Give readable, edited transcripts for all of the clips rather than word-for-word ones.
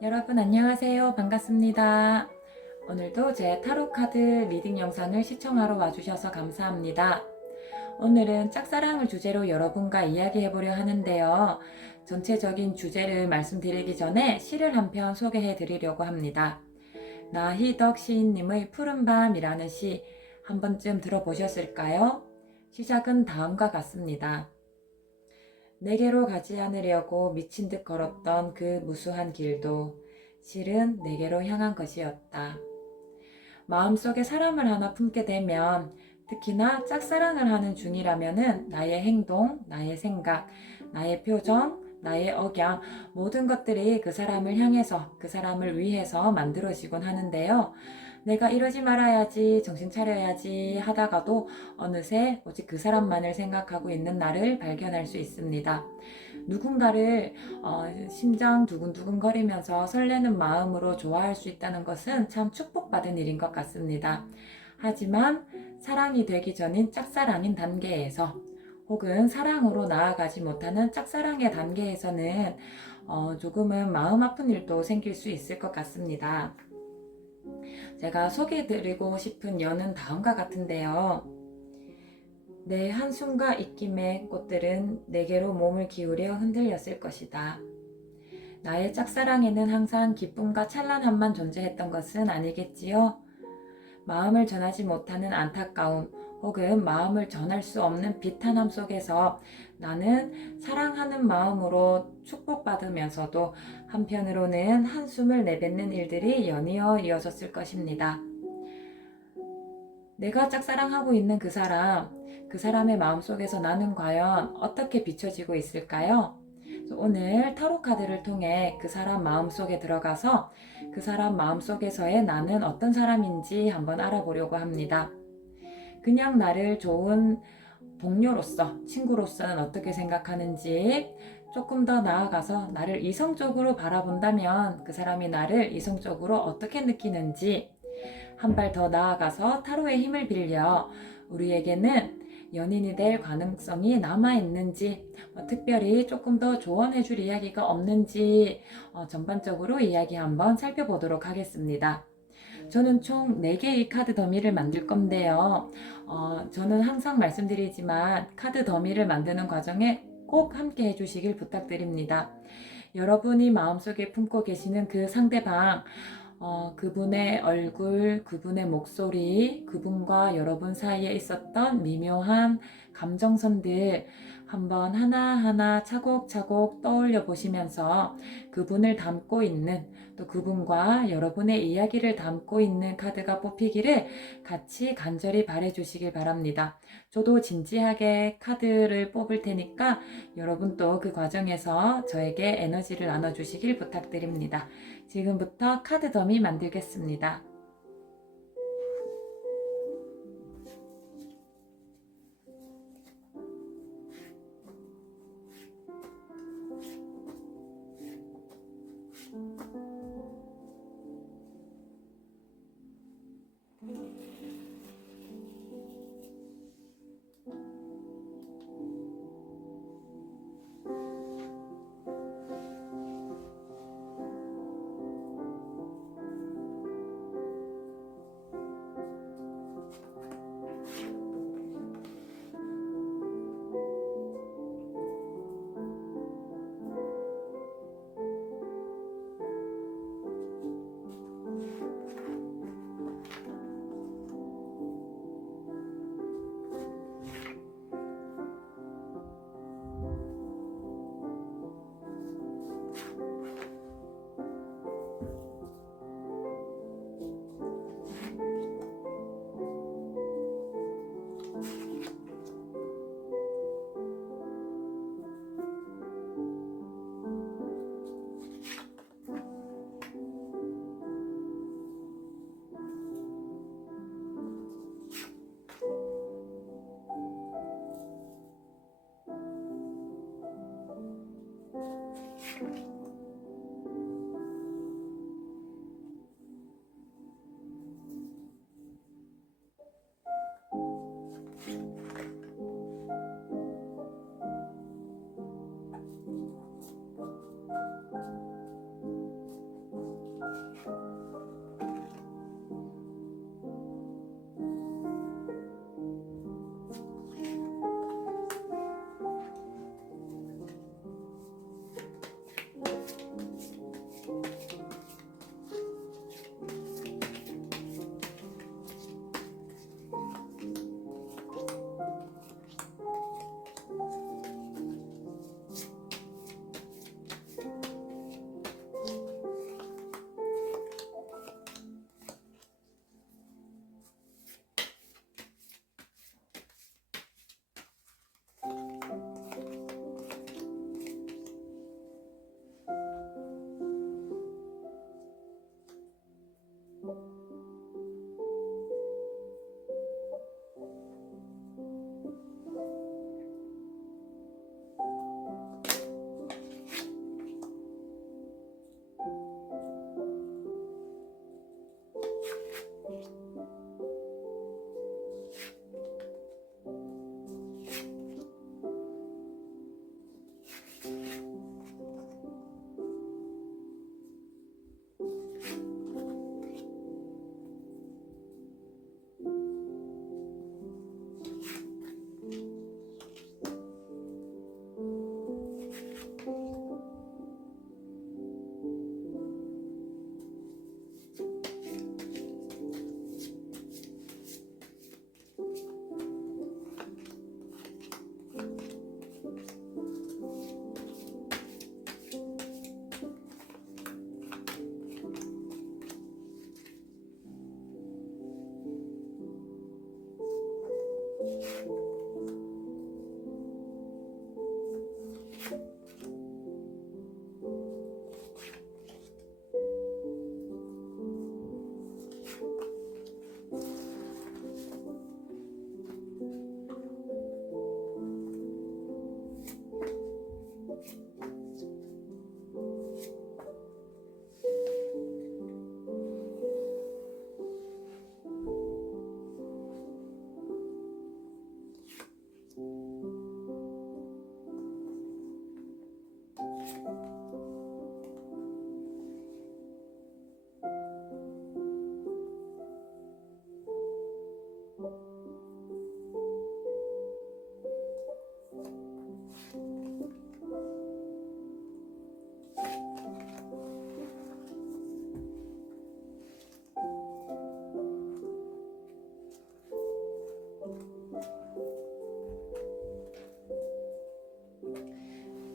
여러분 안녕하세요. 반갑습니다. 오늘도 제 타로 카드 리딩 영상을 시청하러 와주셔서 감사합니다. 오늘은 짝사랑을 주제로 여러분과 이야기해 보려 하는데요. 전체적인 주제를 말씀드리기 전에 시를 한 편 소개해 드리려고 합니다. 나희덕 시인님의 푸른밤이라는 시 한 번쯤 들어보셨을까요? 시작은 다음과 같습니다. 내게로 가지 않으려고 미친 듯 걸었던 그 무수한 길도 실은 내게로 향한 것이었다. 마음속에 사람을 하나 품게 되면 특히나 짝사랑을 하는 중이라면은 나의 행동, 나의 생각, 나의 표정, 나의 억양 모든 것들이 그 사람을 향해서 그 사람을 위해서 만들어지곤 하는데요. 내가 이러지 말아야지, 정신 차려야지 하다가도 어느새 오직 그 사람만을 생각하고 있는 나를 발견할 수 있습니다. 누군가를 심장 두근두근 거리면서 설레는 마음으로 좋아할 수 있다는 것은 참 축복받은 일인 것 같습니다. 하지만 사랑이 되기 전인 짝사랑인 단계에서 혹은 사랑으로 나아가지 못하는 짝사랑의 단계에서는 조금은 마음 아픈 일도 생길 수 있을 것 같습니다. 제가 소개해드리고 싶은 연은 다음과 같은데요. 내 한숨과 입김의 꽃들은 내게로 몸을 기울여 흔들렸을 것이다. 나의 짝사랑에는 항상 기쁨과 찬란함만 존재했던 것은 아니겠지요? 마음을 전하지 못하는 안타까움 혹은 마음을 전할 수 없는 비탄함 속에서 나는 사랑하는 마음으로 축복받으면서도 한편으로는 한숨을 내뱉는 일들이 연이어 이어졌을 것입니다. 내가 짝사랑하고 있는 그 사람의 마음속에서 나는 과연 어떻게 비춰지고 있을까요? 오늘 타로 카드를 통해 그 사람 마음속에 들어가서 그 사람 마음속에서의 나는 어떤 사람인지 한번 알아보려고 합니다. 그냥 나를 좋은 동료로서, 친구로서는 어떻게 생각하는지, 조금 더 나아가서 나를 이성적으로 바라본다면 그 사람이 나를 이성적으로 어떻게 느끼는지, 한 발 더 나아가서 타로의 힘을 빌려 우리에게는 연인이 될 가능성이 남아있는지, 특별히 조금 더 조언해 줄 이야기가 없는지 전반적으로 이야기 한번 살펴보도록 하겠습니다. 저는 총 4개의 카드 더미를 만들 건데요. 저는 항상 말씀드리지만 카드 더미를 만드는 과정에 꼭 함께 해주시길 부탁드립니다. 여러분이 마음속에 품고 계시는 그 상대방, 그분의 얼굴, 그분의 목소리, 그분과 여러분 사이에 있었던 미묘한 감정선들 한번 하나하나 차곡차곡 떠올려 보시면서 그분을 담고 있는 또 그분과 여러분의 이야기를 담고 있는 카드가 뽑히기를 같이 간절히 바래 주시길 바랍니다. 저도 진지하게 카드를 뽑을 테니까 여러분도 그 과정에서 저에게 에너지를 나눠주시길 부탁드립니다. 지금부터 카드 더미 만들겠습니다.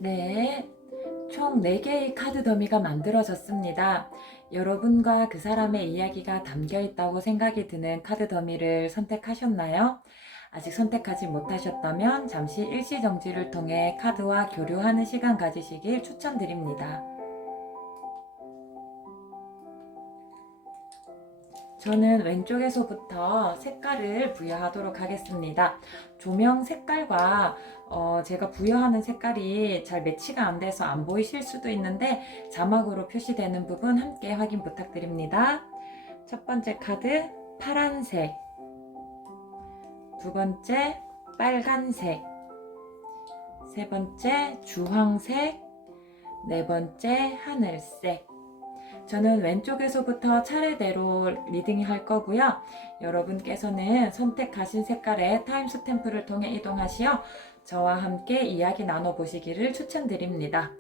네, 총 4개의 카드 더미가 만들어졌습니다. 여러분과 그 사람의 이야기가 담겨 있다고 생각이 드는 카드 더미를 선택하셨나요? 아직 선택하지 못하셨다면 잠시 일시정지를 통해 카드와 교류하는 시간 가지시길 추천드립니다. 저는 왼쪽에서부터 색깔을 부여하도록 하겠습니다. 조명 색깔과 제가 부여하는 색깔이 잘 매치가 안 돼서 안 보이실 수도 있는데 자막으로 표시되는 부분 함께 확인 부탁드립니다. 첫 번째 카드 파란색, 두 번째 빨간색, 세 번째 주황색, 네 번째 하늘색. 저는 왼쪽에서부터 차례대로 리딩할 거고요. 여러분께서는 선택하신 색깔의 타임 스탬프를 통해 이동하시어 저와 함께 이야기 나눠보시기를 추천드립니다.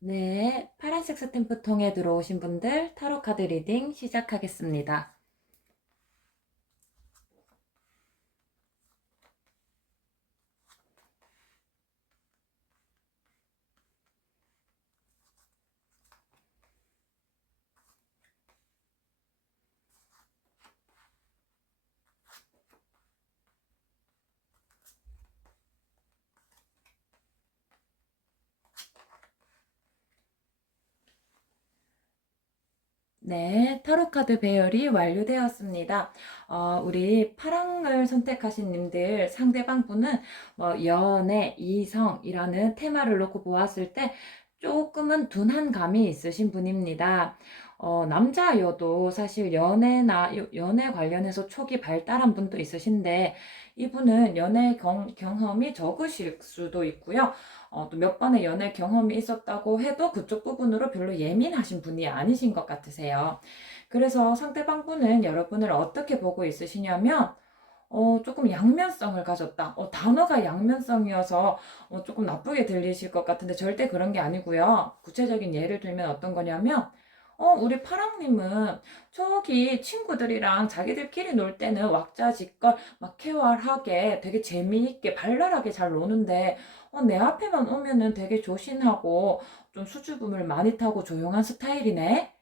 네, 파란색 스탬프 통해 들어오신 분들 타로 카드 리딩 시작하겠습니다. 네, 타로카드 배열이 완료되었습니다. 우리 파랑을 선택하신 님들 상대방 분은 연애, 이성이라는 테마를 놓고 보았을 때 조금은 둔한 감이 있으신 분입니다. 남자여도 사실 연애 관련해서 촉이 발달한 분도 있으신데 이분은 연애 경험이 적으실 수도 있고요. 또 몇 번의 연애 경험이 있었다고 해도 그쪽 부분으로 별로 예민하신 분이 아니신 것 같으세요. 그래서 상대방 분은 여러분을 어떻게 보고 있으시냐면, 조금 양면성을 가졌다. 단어가 양면성이어서 조금 나쁘게 들리실 것 같은데 절대 그런 게 아니고요. 구체적인 예를 들면 어떤 거냐면, 우리 파랑님은 저기 친구들이랑 자기들끼리 놀 때는 왁자지껄 막 쾌활하게 되게 재미있게 발랄하게 잘 노는데 내 앞에만 오면은 되게 조신하고 좀 수줍음을 많이 타고 조용한 스타일이네.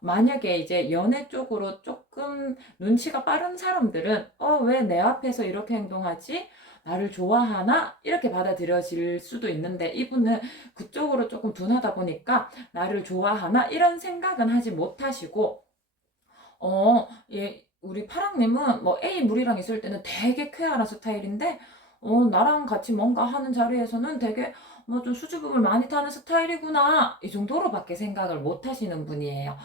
만약에 이제 연애 쪽으로 조금 눈치가 빠른 사람들은 왜 내 앞에서 이렇게 행동하지? 나를 좋아하나? 이렇게 받아들여질 수도 있는데 이분은 그쪽으로 조금 둔하다 보니까 나를 좋아하나? 이런 생각은 하지 못하시고 우리 파랑님은 뭐 A 물이랑 있을 때는 되게 쾌활한 스타일인데 나랑 같이 뭔가 하는 자리에서는 되게 뭐 좀 수줍음을 많이 타는 스타일이구나. 이 정도로밖에 생각을 못 하시는 분이에요.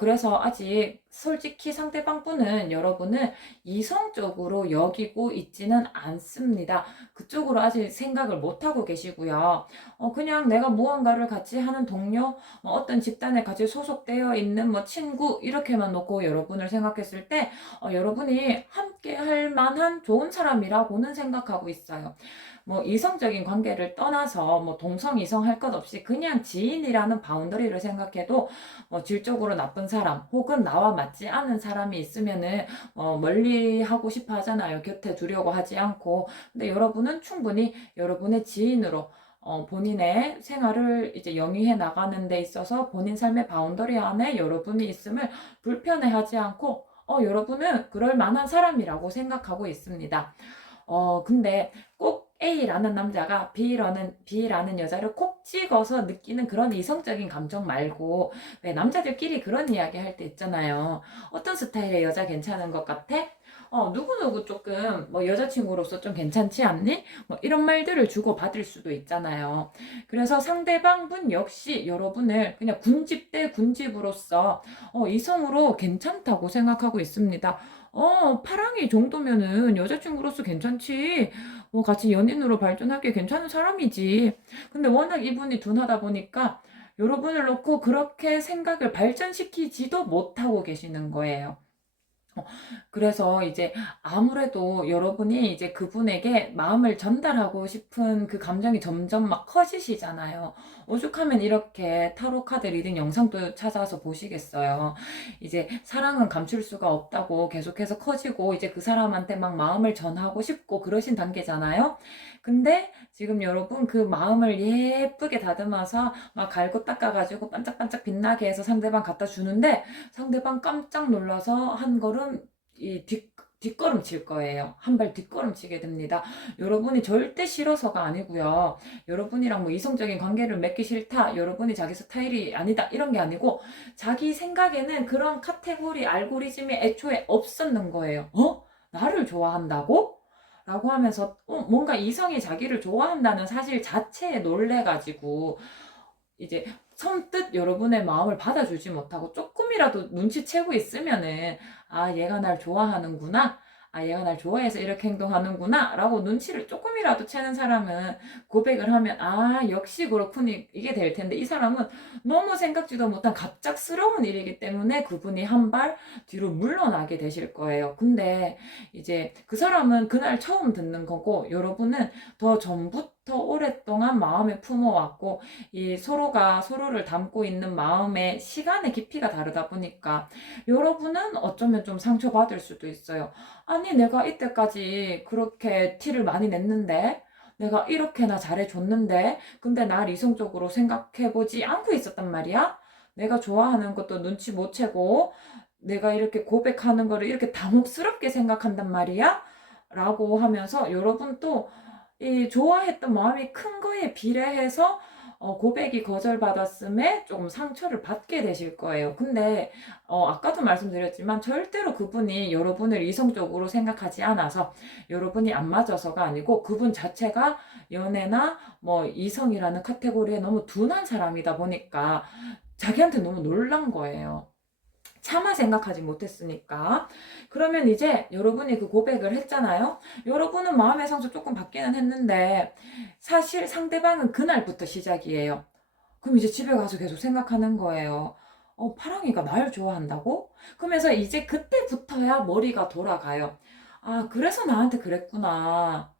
그래서 아직 솔직히 상대방 분은 여러분을 이성적으로 여기고 있지는 않습니다. 그쪽으로 아직 생각을 못 하고 계시고요. 그냥 내가 무언가를 같이 하는 동료, 어떤 집단에 같이 소속되어 있는 뭐 친구, 이렇게만 놓고 여러분을 생각했을 때, 여러분이 함께 할 만한 좋은 사람이라고는 생각하고 있어요. 뭐 이성적인 관계를 떠나서 뭐 동성 이성 할 것 없이 그냥 지인이라는 바운더리를 생각해도 질적으로 나쁜 사람 혹은 나와 맞지 않은 사람이 있으면은 멀리 하고 싶어 하잖아요. 곁에 두려고 하지 않고. 근데 여러분은 충분히 여러분의 지인으로 본인의 생활을 이제 영위해 나가는 데 있어서 본인 삶의 바운더리 안에 여러분이 있음을 불편해하지 않고 여러분은 그럴 만한 사람이라고 생각하고 있습니다. 근데 꼭 A라는 남자가 B라는 여자를 콕 찍어서 느끼는 그런 이성적인 감정 말고, 왜 남자들끼리 그런 이야기 할 때 있잖아요. 어떤 스타일의 여자 괜찮은 것 같아? 누구누구 조금 뭐 여자친구로서 좀 괜찮지 않니? 뭐 이런 말들을 주고받을 수도 있잖아요. 그래서 상대방 분 역시 여러분을 그냥 군집 대 군집으로서 이성으로 괜찮다고 생각하고 있습니다. 파랑이 정도면은 여자친구로서 괜찮지. 뭐 같이 연인으로 발전하기에 괜찮은 사람이지. 근데 워낙 이분이 둔하다 보니까 여러분을 놓고 그렇게 생각을 발전시키지도 못하고 계시는 거예요. 어, 그래서 이제 아무래도 여러분이 이제 그분에게 마음을 전달하고 싶은 그 감정이 점점 막 커지시잖아요. 오죽하면 이렇게 타로 카드 리딩 영상도 찾아서 보시겠어요. 이제 사랑은 감출 수가 없다고 계속해서 커지고 이제 그 사람한테 막 마음을 전하고 싶고 그러신 단계잖아요. 근데 지금 여러분 그 마음을 예쁘게 다듬어서 막 갈고 닦아가지고 반짝반짝 빛나게 해서 상대방 갖다 주는데 상대방 깜짝 놀라서 한 걸음 뒷걸음 칠 거예요. 한 발 뒷걸음 치게 됩니다. 여러분이 절대 싫어서가 아니고요. 여러분이랑 뭐 이성적인 관계를 맺기 싫다. 여러분이 자기 스타일이 아니다. 이런 게 아니고 자기 생각에는 그런 카테고리 알고리즘이 애초에 없었는 거예요. 나를 좋아한다고? 라고 하면서 뭔가 이성이 자기를 좋아한다는 사실 자체에 놀래가지고 이제 선뜻 여러분의 마음을 받아주지 못하고 조금이라도 눈치채고 있으면은 얘가 날 좋아하는구나. 얘가 날 좋아해서 이렇게 행동하는구나. 라고 눈치를 조금이라도 채는 사람은 고백을 하면 역시 그렇군요. 이게 될 텐데 이 사람은 너무 생각지도 못한 갑작스러운 일이기 때문에 그분이 한 발 뒤로 물러나게 되실 거예요. 근데 이제 그 사람은 그날 처음 듣는 거고 여러분은 더 전부터 오랫동안 마음에 품어왔고 이 서로가 서로를 담고 있는 마음의 시간의 깊이가 다르다 보니까 여러분은 어쩌면 좀 상처받을 수도 있어요. 아니, 내가 이때까지 그렇게 티를 많이 냈는데, 내가 이렇게나 잘해줬는데, 근데 날 이성적으로 생각해보지 않고 있었단 말이야? 내가 좋아하는 것도 눈치 못 채고, 내가 이렇게 고백하는 거를 이렇게 당혹스럽게 생각한단 말이야? 라고 하면서 여러분 또 이 좋아했던 마음이 큰 거에 비례해서 고백이 거절받았음에 조금 상처를 받게 되실 거예요. 근데 아까도 말씀드렸지만 절대로 그분이 여러분을 이성적으로 생각하지 않아서 여러분이 안 맞아서가 아니고 그분 자체가 연애나 뭐 이성이라는 카테고리에 너무 둔한 사람이다 보니까 자기한테 너무 놀란 거예요. 차마 생각하지 못했으니까. 그러면 이제 여러분이 그 고백을 했잖아요. 여러분은 마음의 상처 조금 받기는 했는데 사실 상대방은 그날부터 시작이에요. 그럼 이제 집에 가서 계속 생각하는 거예요. 파랑이가 날 좋아한다고? 그러면서 이제 그때부터야 머리가 돌아가요. 그래서 나한테 그랬구나.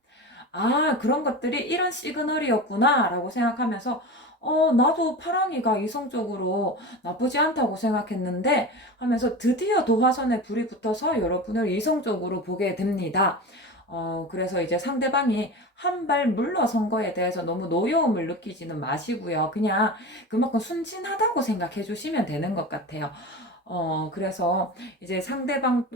그런 것들이 이런 시그널이었구나 라고 생각하면서 나도 파랑이가 이성적으로 나쁘지 않다고 생각했는데 하면서 드디어 도화선에 불이 붙어서 여러분을 이성적으로 보게 됩니다. 그래서 이제 상대방이 한 발 물러선 거에 대해서 너무 노여움을 느끼지는 마시고요. 그냥 그만큼 순진하다고 생각해 주시면 되는 것 같아요. 그래서 이제 상대방은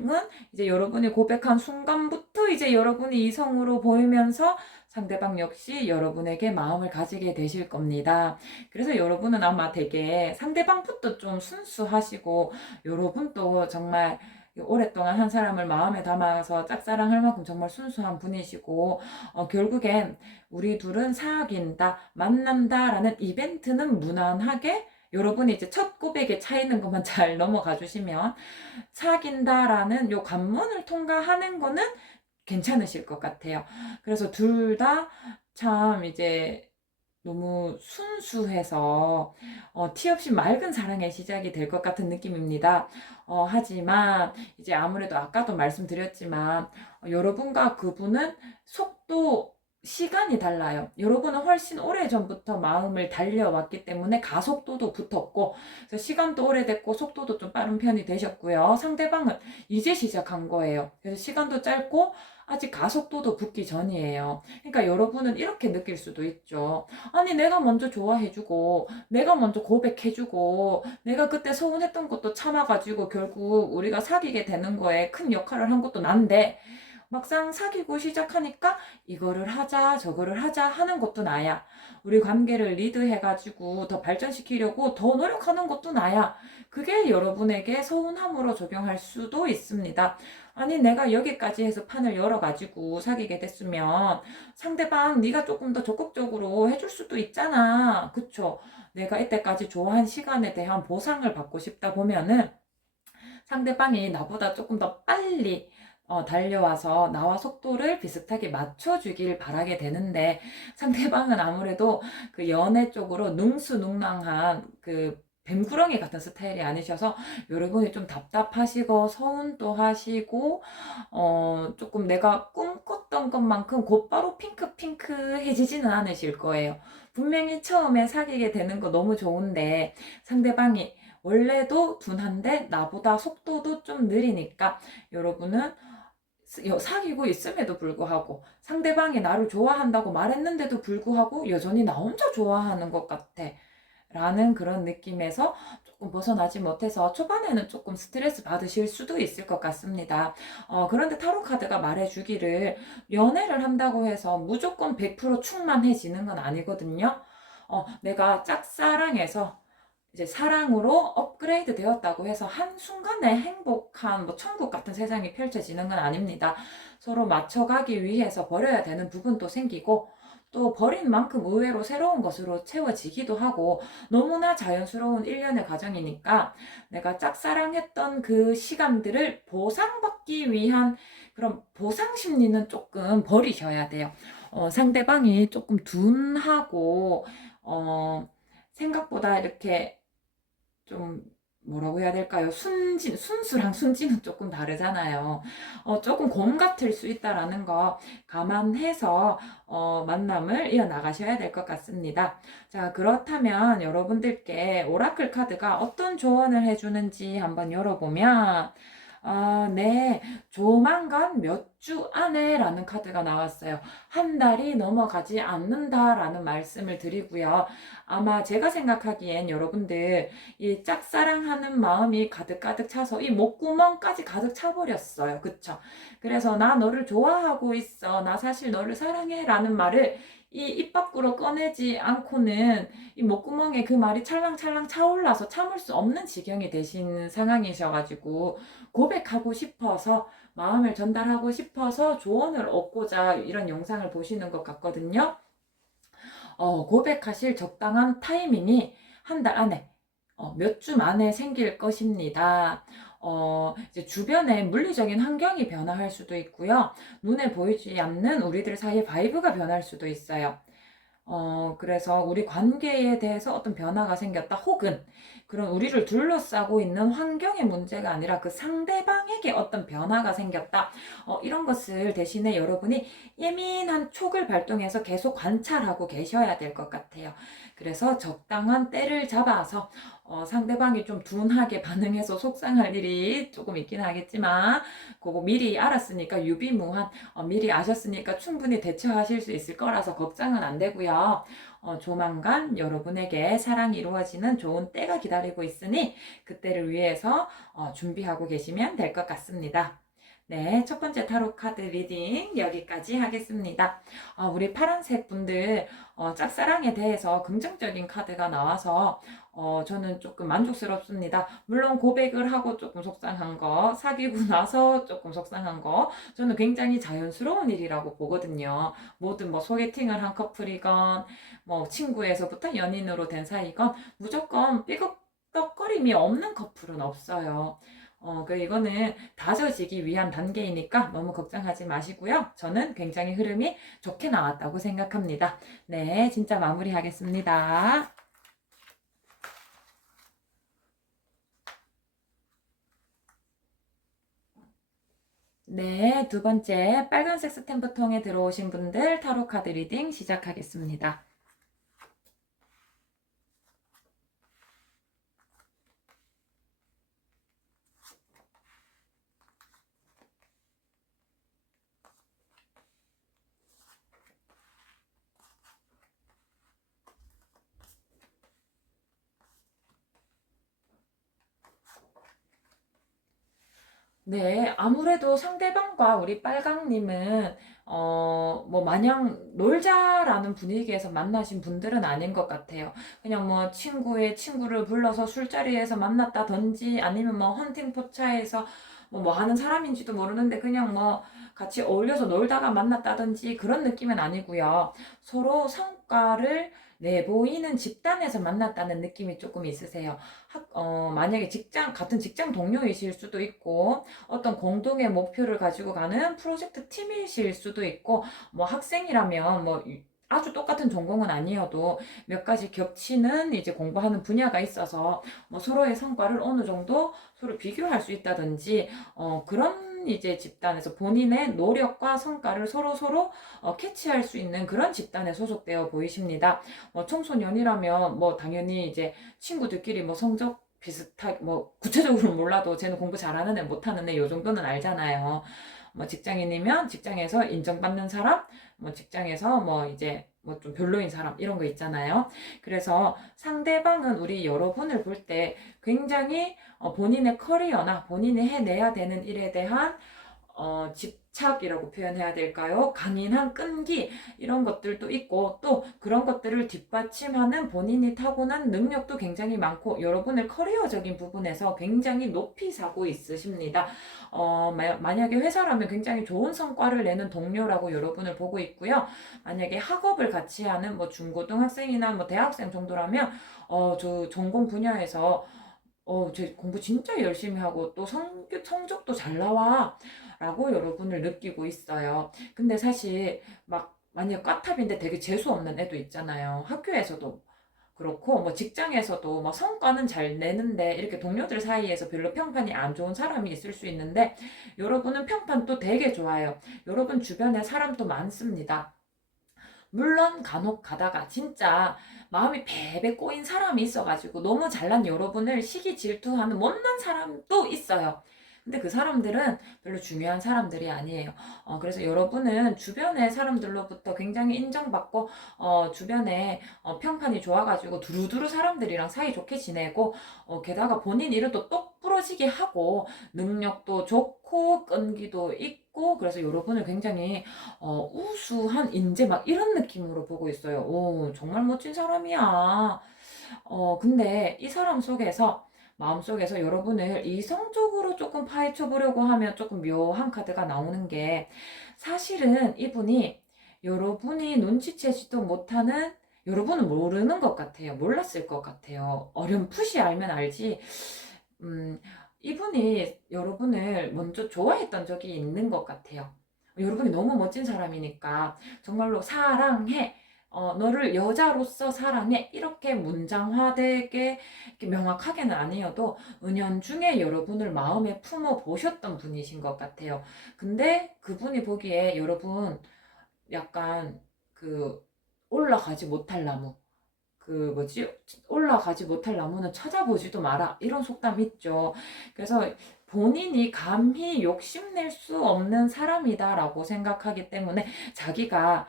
이제 여러분이 고백한 순간부터 이제 여러분이 이성으로 보이면서 상대방 역시 여러분에게 마음을 가지게 되실 겁니다. 그래서 여러분은 아마 되게 상대방부터 좀 순수하시고 여러분도 정말 오랫동안 한 사람을 마음에 담아서 짝사랑할 만큼 정말 순수한 분이시고 결국엔 우리 둘은 사귄다, 만난다라는 이벤트는 무난하게 여러분이 이제 첫 고백에 차이는 것만 잘 넘어가 주시면 사귄다라는 요 관문을 통과하는 거는 괜찮으실 것 같아요. 그래서 둘 다 참 이제 너무 순수해서 티 없이 맑은 사랑의 시작이 될 것 같은 느낌입니다. 하지만 이제 아무래도 아까도 말씀드렸지만 여러분과 그분은 속도 시간이 달라요. 여러분은 훨씬 오래전부터 마음을 달려왔기 때문에 가속도도 붙었고, 그래서 시간도 오래됐고, 속도도 좀 빠른 편이 되셨고요. 상대방은 이제 시작한 거예요. 그래서 시간도 짧고, 아직 가속도도 붙기 전이에요. 그러니까 여러분은 이렇게 느낄 수도 있죠. 아니, 내가 먼저 좋아해주고, 내가 먼저 고백해주고, 내가 그때 서운했던 것도 참아가지고, 결국 우리가 사귀게 되는 거에 큰 역할을 한 것도 난데, 막상 사귀고 시작하니까 이거를 하자, 저거를 하자 하는 것도 나야. 우리 관계를 리드해가지고 더 발전시키려고 더 노력하는 것도 나야. 그게 여러분에게 서운함으로 적용할 수도 있습니다. 아니, 내가 여기까지 해서 판을 열어가지고 사귀게 됐으면 상대방 네가 조금 더 적극적으로 해줄 수도 있잖아. 그쵸? 내가 이때까지 좋아한 시간에 대한 보상을 받고 싶다 보면은 상대방이 나보다 조금 더 빨리 달려와서 나와 속도를 비슷하게 맞춰주길 바라게 되는데 상대방은 아무래도 그 연애 쪽으로 능수능란한 그 뱀구렁이 같은 스타일이 아니셔서 여러분이 좀 답답하시고 서운도 하시고 조금 내가 꿈꿨던 것만큼 곧바로 핑크핑크해지지는 않으실 거예요. 분명히 처음에 사귀게 되는 거 너무 좋은데 상대방이 원래도 둔한데 나보다 속도도 좀 느리니까 여러분은 사귀고 있음에도 불구하고 상대방이 나를 좋아한다고 말했는데도 불구하고 여전히 나 혼자 좋아하는 것 같아 라는 그런 느낌에서 조금 벗어나지 못해서 초반에는 조금 스트레스 받으실 수도 있을 것 같습니다. 그런데 타로 카드가 말해주기를 연애를 한다고 해서 무조건 100% 충만해지는 건 아니거든요. 내가 짝사랑해서 이제 사랑으로 업그레이드 되었다고 해서 한순간에 행복한 뭐 천국 같은 세상이 펼쳐지는 건 아닙니다. 서로 맞춰가기 위해서 버려야 되는 부분도 생기고 또 버린 만큼 의외로 새로운 것으로 채워지기도 하고 너무나 자연스러운 일련의 과정이니까 내가 짝사랑했던 그 시간들을 보상받기 위한 그런 보상 심리는 조금 버리셔야 돼요. 상대방이 조금 둔하고 생각보다 이렇게 좀 뭐라고 해야 될까요? 순수랑 순진은 조금 다르잖아요. 조금 곰 같을 수 있다라는 거 감안해서 만남을 이어나가셔야 될 것 같습니다. 자, 그렇다면 여러분들께 오라클 카드가 어떤 조언을 해주는지 한번 열어보면 네. 조만간 몇 주 안에 라는 카드가 나왔어요. 한 달이 넘어가지 않는다라는 말씀을 드리고요. 아마 제가 생각하기엔 여러분들 이 짝사랑하는 마음이 가득가득 차서 이 목구멍까지 가득 차버렸어요. 그쵸? 그래서 나 너를 좋아하고 있어. 나 사실 너를 사랑해. 라는 말을 이 입 밖으로 꺼내지 않고는 이 목구멍에 그 말이 찰랑찰랑 차올라서 참을 수 없는 지경이 되신 상황이셔가지고 고백하고 싶어서 마음을 전달하고 싶어서 조언을 얻고자 이런 영상을 보시는 것 같거든요. 고백하실 적당한 타이밍이 한 달 안에 몇 주 만에 생길 것입니다. 이제 주변의 물리적인 환경이 변화할 수도 있고요. 눈에 보이지 않는 우리들 사이의 바이브가 변할 수도 있어요. 그래서 우리 관계에 대해서 어떤 변화가 생겼다. 혹은 그런 우리를 둘러싸고 있는 환경의 문제가 아니라 그 상대방에게 어떤 변화가 생겼다. 이런 것을 대신에 여러분이 예민한 촉을 발동해서 계속 관찰하고 계셔야 될 것 같아요. 그래서 적당한 때를 잡아서 상대방이 좀 둔하게 반응해서 속상할 일이 조금 있긴 하겠지만 그거 미리 알았으니까 유비무한 미리 아셨으니까 충분히 대처하실 수 있을 거라서 걱정은 안 되고요. 조만간 여러분에게 사랑이 이루어지는 좋은 때가 기다리고 있으니 그때를 위해서 준비하고 계시면 될 것 같습니다. 네, 첫 번째 타로 카드 리딩 여기까지 하겠습니다. 우리 파란색 분들 짝사랑에 대해서 긍정적인 카드가 나와서 저는 조금 만족스럽습니다. 물론 고백을 하고 조금 속상한 거, 사귀고 나서 조금 속상한 거, 저는 굉장히 자연스러운 일이라고 보거든요. 모든 뭐 소개팅을 한 커플이건, 뭐 친구에서부터 연인으로 된 사이건, 무조건 삐걱덕거림이 없는 커플은 없어요. 이거는 다져지기 위한 단계이니까 너무 걱정하지 마시고요. 저는 굉장히 흐름이 좋게 나왔다고 생각합니다. 네, 진짜 마무리하겠습니다. 네, 두 번째 빨간색 스탬프 통에 들어오신 분들 타로 카드 리딩 시작하겠습니다. 네, 아무래도 상대방과 우리 빨강님은, 뭐, 마냥 놀자라는 분위기에서 만나신 분들은 아닌 것 같아요. 그냥 뭐, 친구의 친구를 불러서 술자리에서 만났다든지, 아니면 뭐, 헌팅 포차에서 뭐 하는 사람인지도 모르는데, 그냥 뭐, 같이 어울려서 놀다가 만났다든지, 그런 느낌은 아니고요. 서로 성과를 내보이는 집단에서 만났다는 느낌이 조금 있으세요. 만약에 같은 직장 동료이실 수도 있고, 어떤 공동의 목표를 가지고 가는 프로젝트 팀이실 수도 있고, 뭐 학생이라면 뭐 아주 똑같은 전공은 아니어도 몇 가지 겹치는 이제 공부하는 분야가 있어서 뭐 서로의 성과를 어느 정도 서로 비교할 수 있다든지 그런 이제 집단에서 본인의 노력과 성과를 서로 캐치할 수 있는 그런 집단에 소속되어 보이십니다. 청소년이라면 뭐 당연히 이제 친구들끼리 뭐 성적 비슷하게 뭐 구체적으로 몰라도 쟤는 공부 잘하는 애 못하는 애 요 정도는 알잖아요. 뭐 직장인이면 직장에서 인정받는 사람, 뭐 직장에서 뭐 이제 뭐 좀 별로인 사람 이런 거 있잖아요. 그래서 상대방은 우리 여러분을 볼 때 굉장히 본인의 커리어나 본인이 해내야 되는 일에 대한 집착이라고 표현해야 될까요? 강인한 끈기 이런 것들도 있고 또 그런 것들을 뒷받침하는 본인이 타고난 능력도 굉장히 많고 여러분의 커리어적인 부분에서 굉장히 높이 사고 있으십니다. 만약에 회사라면 굉장히 좋은 성과를 내는 동료라고 여러분을 보고 있고요. 만약에 학업을 같이 하는 뭐 중고등학생이나 뭐 대학생 정도라면 저 전공 분야에서 쟤 공부 진짜 열심히 하고 또 성적도 잘 나와. 라고 여러분을 느끼고 있어요. 근데 사실 막 만약 꽈탑인데 되게 재수 없는 애도 있잖아요. 학교에서도 그렇고 뭐 직장에서도 막 성과는 잘 내는데 이렇게 동료들 사이에서 별로 평판이 안 좋은 사람이 있을 수 있는데 여러분은 평판도 되게 좋아요. 여러분 주변에 사람도 많습니다. 물론 간혹 가다가 진짜 마음이 베베 꼬인 사람이 있어가지고 너무 잘난 여러분을 시기 질투하는 못난 사람도 있어요. 근데 그 사람들은 별로 중요한 사람들이 아니에요. 그래서 여러분은 주변의 사람들로부터 굉장히 인정받고, 주변에 평판이 좋아가지고 두루두루 사람들이랑 사이좋게 지내고, 게다가 본인 일을 또 똑 부러지게 하고, 능력도 좋고, 끈기도 있고, 그래서 여러분을 굉장히 우수한 인재 막 이런 느낌으로 보고 있어요. 오, 정말 멋진 사람이야. 근데 이 사람 속에서 마음속에서 여러분을 이성적으로 조금 파헤쳐 보려고 하면 조금 묘한 카드가 나오는 게 사실은 이분이 여러분이 눈치채지도 못하는 여러분은 모르는 것 같아요. 몰랐을 것 같아요. 어렴풋이 알면 알지. 음, 이분이 여러분을 먼저 좋아했던 적이 있는 것 같아요. 여러분이 너무 멋진 사람이니까 정말로 사랑해. 너를 여자로서 사랑해. 이렇게 문장화되게 이렇게 명확하게는 아니어도 은연중에 여러분을 마음에 품어 보셨던 분이신 것 같아요. 근데 그분이 보기에 여러분 약간 그 올라가지 못할 나무. 그 뭐지? 올라가지 못할 나무는 찾아보지도 마라. 이런 속담 있죠. 그래서 본인이 감히 욕심낼 수 없는 사람이다라고 생각하기 때문에 자기가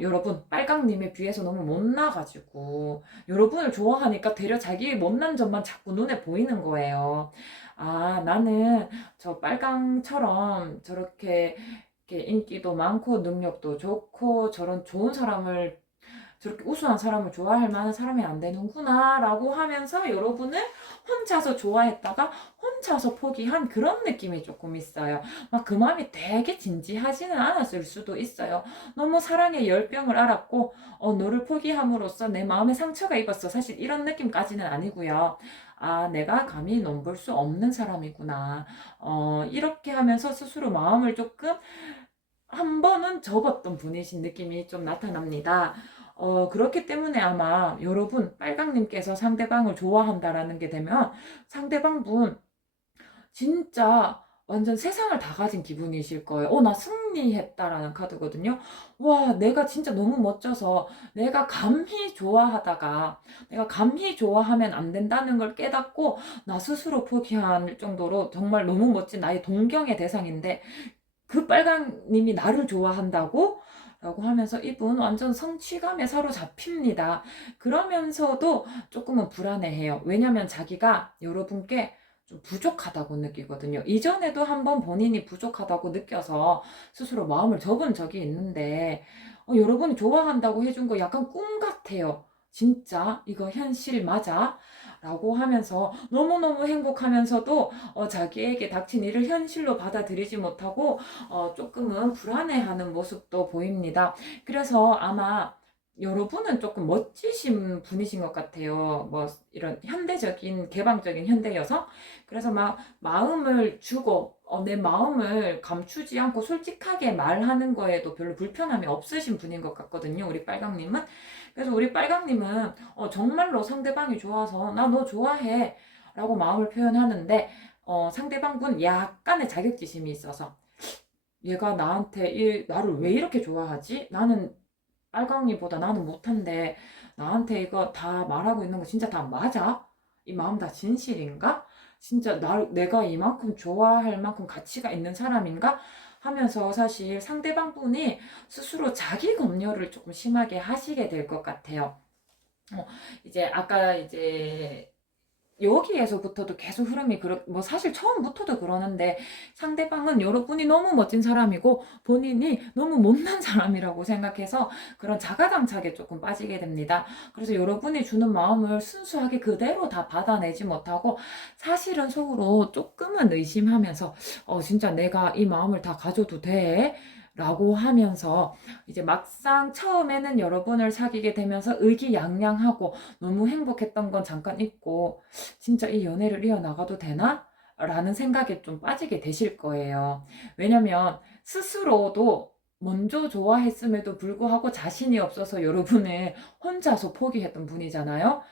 여러분 빨강님에 비해서 너무 못나가지고 여러분을 좋아하니까 되려 자기의 못난 점만 자꾸 눈에 보이는 거예요. 아, 나는 저 빨강처럼 저렇게 이렇게 인기도 많고 능력도 좋고 저런 좋은 사람을 저렇게 우수한 사람을 좋아할 만한 사람이 안 되는구나 라고 하면서 여러분을 혼자서 좋아했다가 혼자서 포기한 그런 느낌이 조금 있어요. 막 그 마음이 되게 진지하지는 않았을 수도 있어요. 너무 사랑의 열병을 알았고 너를 포기함으로써 내 마음에 상처가 입었어. 사실 이런 느낌까지는 아니고요. 아, 내가 감히 넘볼 수 없는 사람이구나. 이렇게 하면서 스스로 마음을 조금 한 번은 접었던 분이신 느낌이 좀 나타납니다. 그렇기 때문에 아마 여러분, 빨강님께서 상대방을 좋아한다라는 게 되면 상대방 분 진짜 완전 세상을 다 가진 기분이실 거예요. 나 승리했다라는 카드거든요. 와, 내가 진짜 너무 멋져서 내가 감히 좋아하다가 내가 감히 좋아하면 안 된다는 걸 깨닫고 나 스스로 포기할 정도로 정말 너무 멋진 나의 동경의 대상인데 그 빨강님이 나를 좋아한다고? 라고 하면서 이분 완전 성취감에 사로잡힙니다. 그러면서도 조금은 불안해해요. 왜냐면 자기가 여러분께 좀 부족하다고 느끼거든요. 이전에도 한번 본인이 부족하다고 느껴서 스스로 마음을 접은 적이 있는데 여러분이 좋아한다고 해준 거 약간 꿈 같아요. 진짜 이거 현실 맞아? 라고 하면서 너무너무 행복하면서도 자기에게 닥친 일을 현실로 받아들이지 못하고 조금은 불안해하는 모습도 보입니다. 그래서 아마 여러분은 조금 멋지신 분이신 것 같아요. 이런 현대적인 개방적인 현대 여성. 그래서 막 마음을 주고 내 마음을 감추지 않고 솔직하게 말하는 거에도 별로 불편함이 없으신 분인 것 같거든요. 우리 빨강님은. 그래서 우리 빨강님은 정말로 상대방이 좋아서 나 너 좋아해 라고 마음을 표현하는데 상대방분 약간의 자격지심이 있어서 얘가 나한테 나를 왜 이렇게 좋아하지? 나는 빨강이보다 나는 못한데 나한테 이거 다 말하고 있는 거 진짜 다 맞아? 이 마음 다 진실인가? 진짜 내가 이만큼 좋아할 만큼 가치가 있는 사람인가? 하면서 사실 상대방 분이 스스로 자기 검열을 조금 심하게 하시게 될 것 같아요. 이제 아까 이제 여기에서부터도 계속 흐름이 뭐 사실 처음부터도 그러는데 상대방은 여러분이 너무 멋진 사람이고 본인이 너무 못난 사람이라고 생각해서 그런 자가당착에 조금 빠지게 됩니다. 그래서 여러분이 주는 마음을 순수하게 그대로 다 받아내지 못하고 사실은 속으로 조금은 의심하면서 진짜 내가 이 마음을 다 가져도 돼? 라고 하면서 이제 막상 처음에는 여러분을 사귀게 되면서 의기양양하고 너무 행복했던 건 잠깐 잊고 진짜 이 연애를 이어나가도 되나? 라는 생각에 좀 빠지게 되실 거예요. 왜냐면 스스로도 먼저 좋아했음에도 불구하고 자신이 없어서 여러분을 혼자서 포기했던 분이잖아요.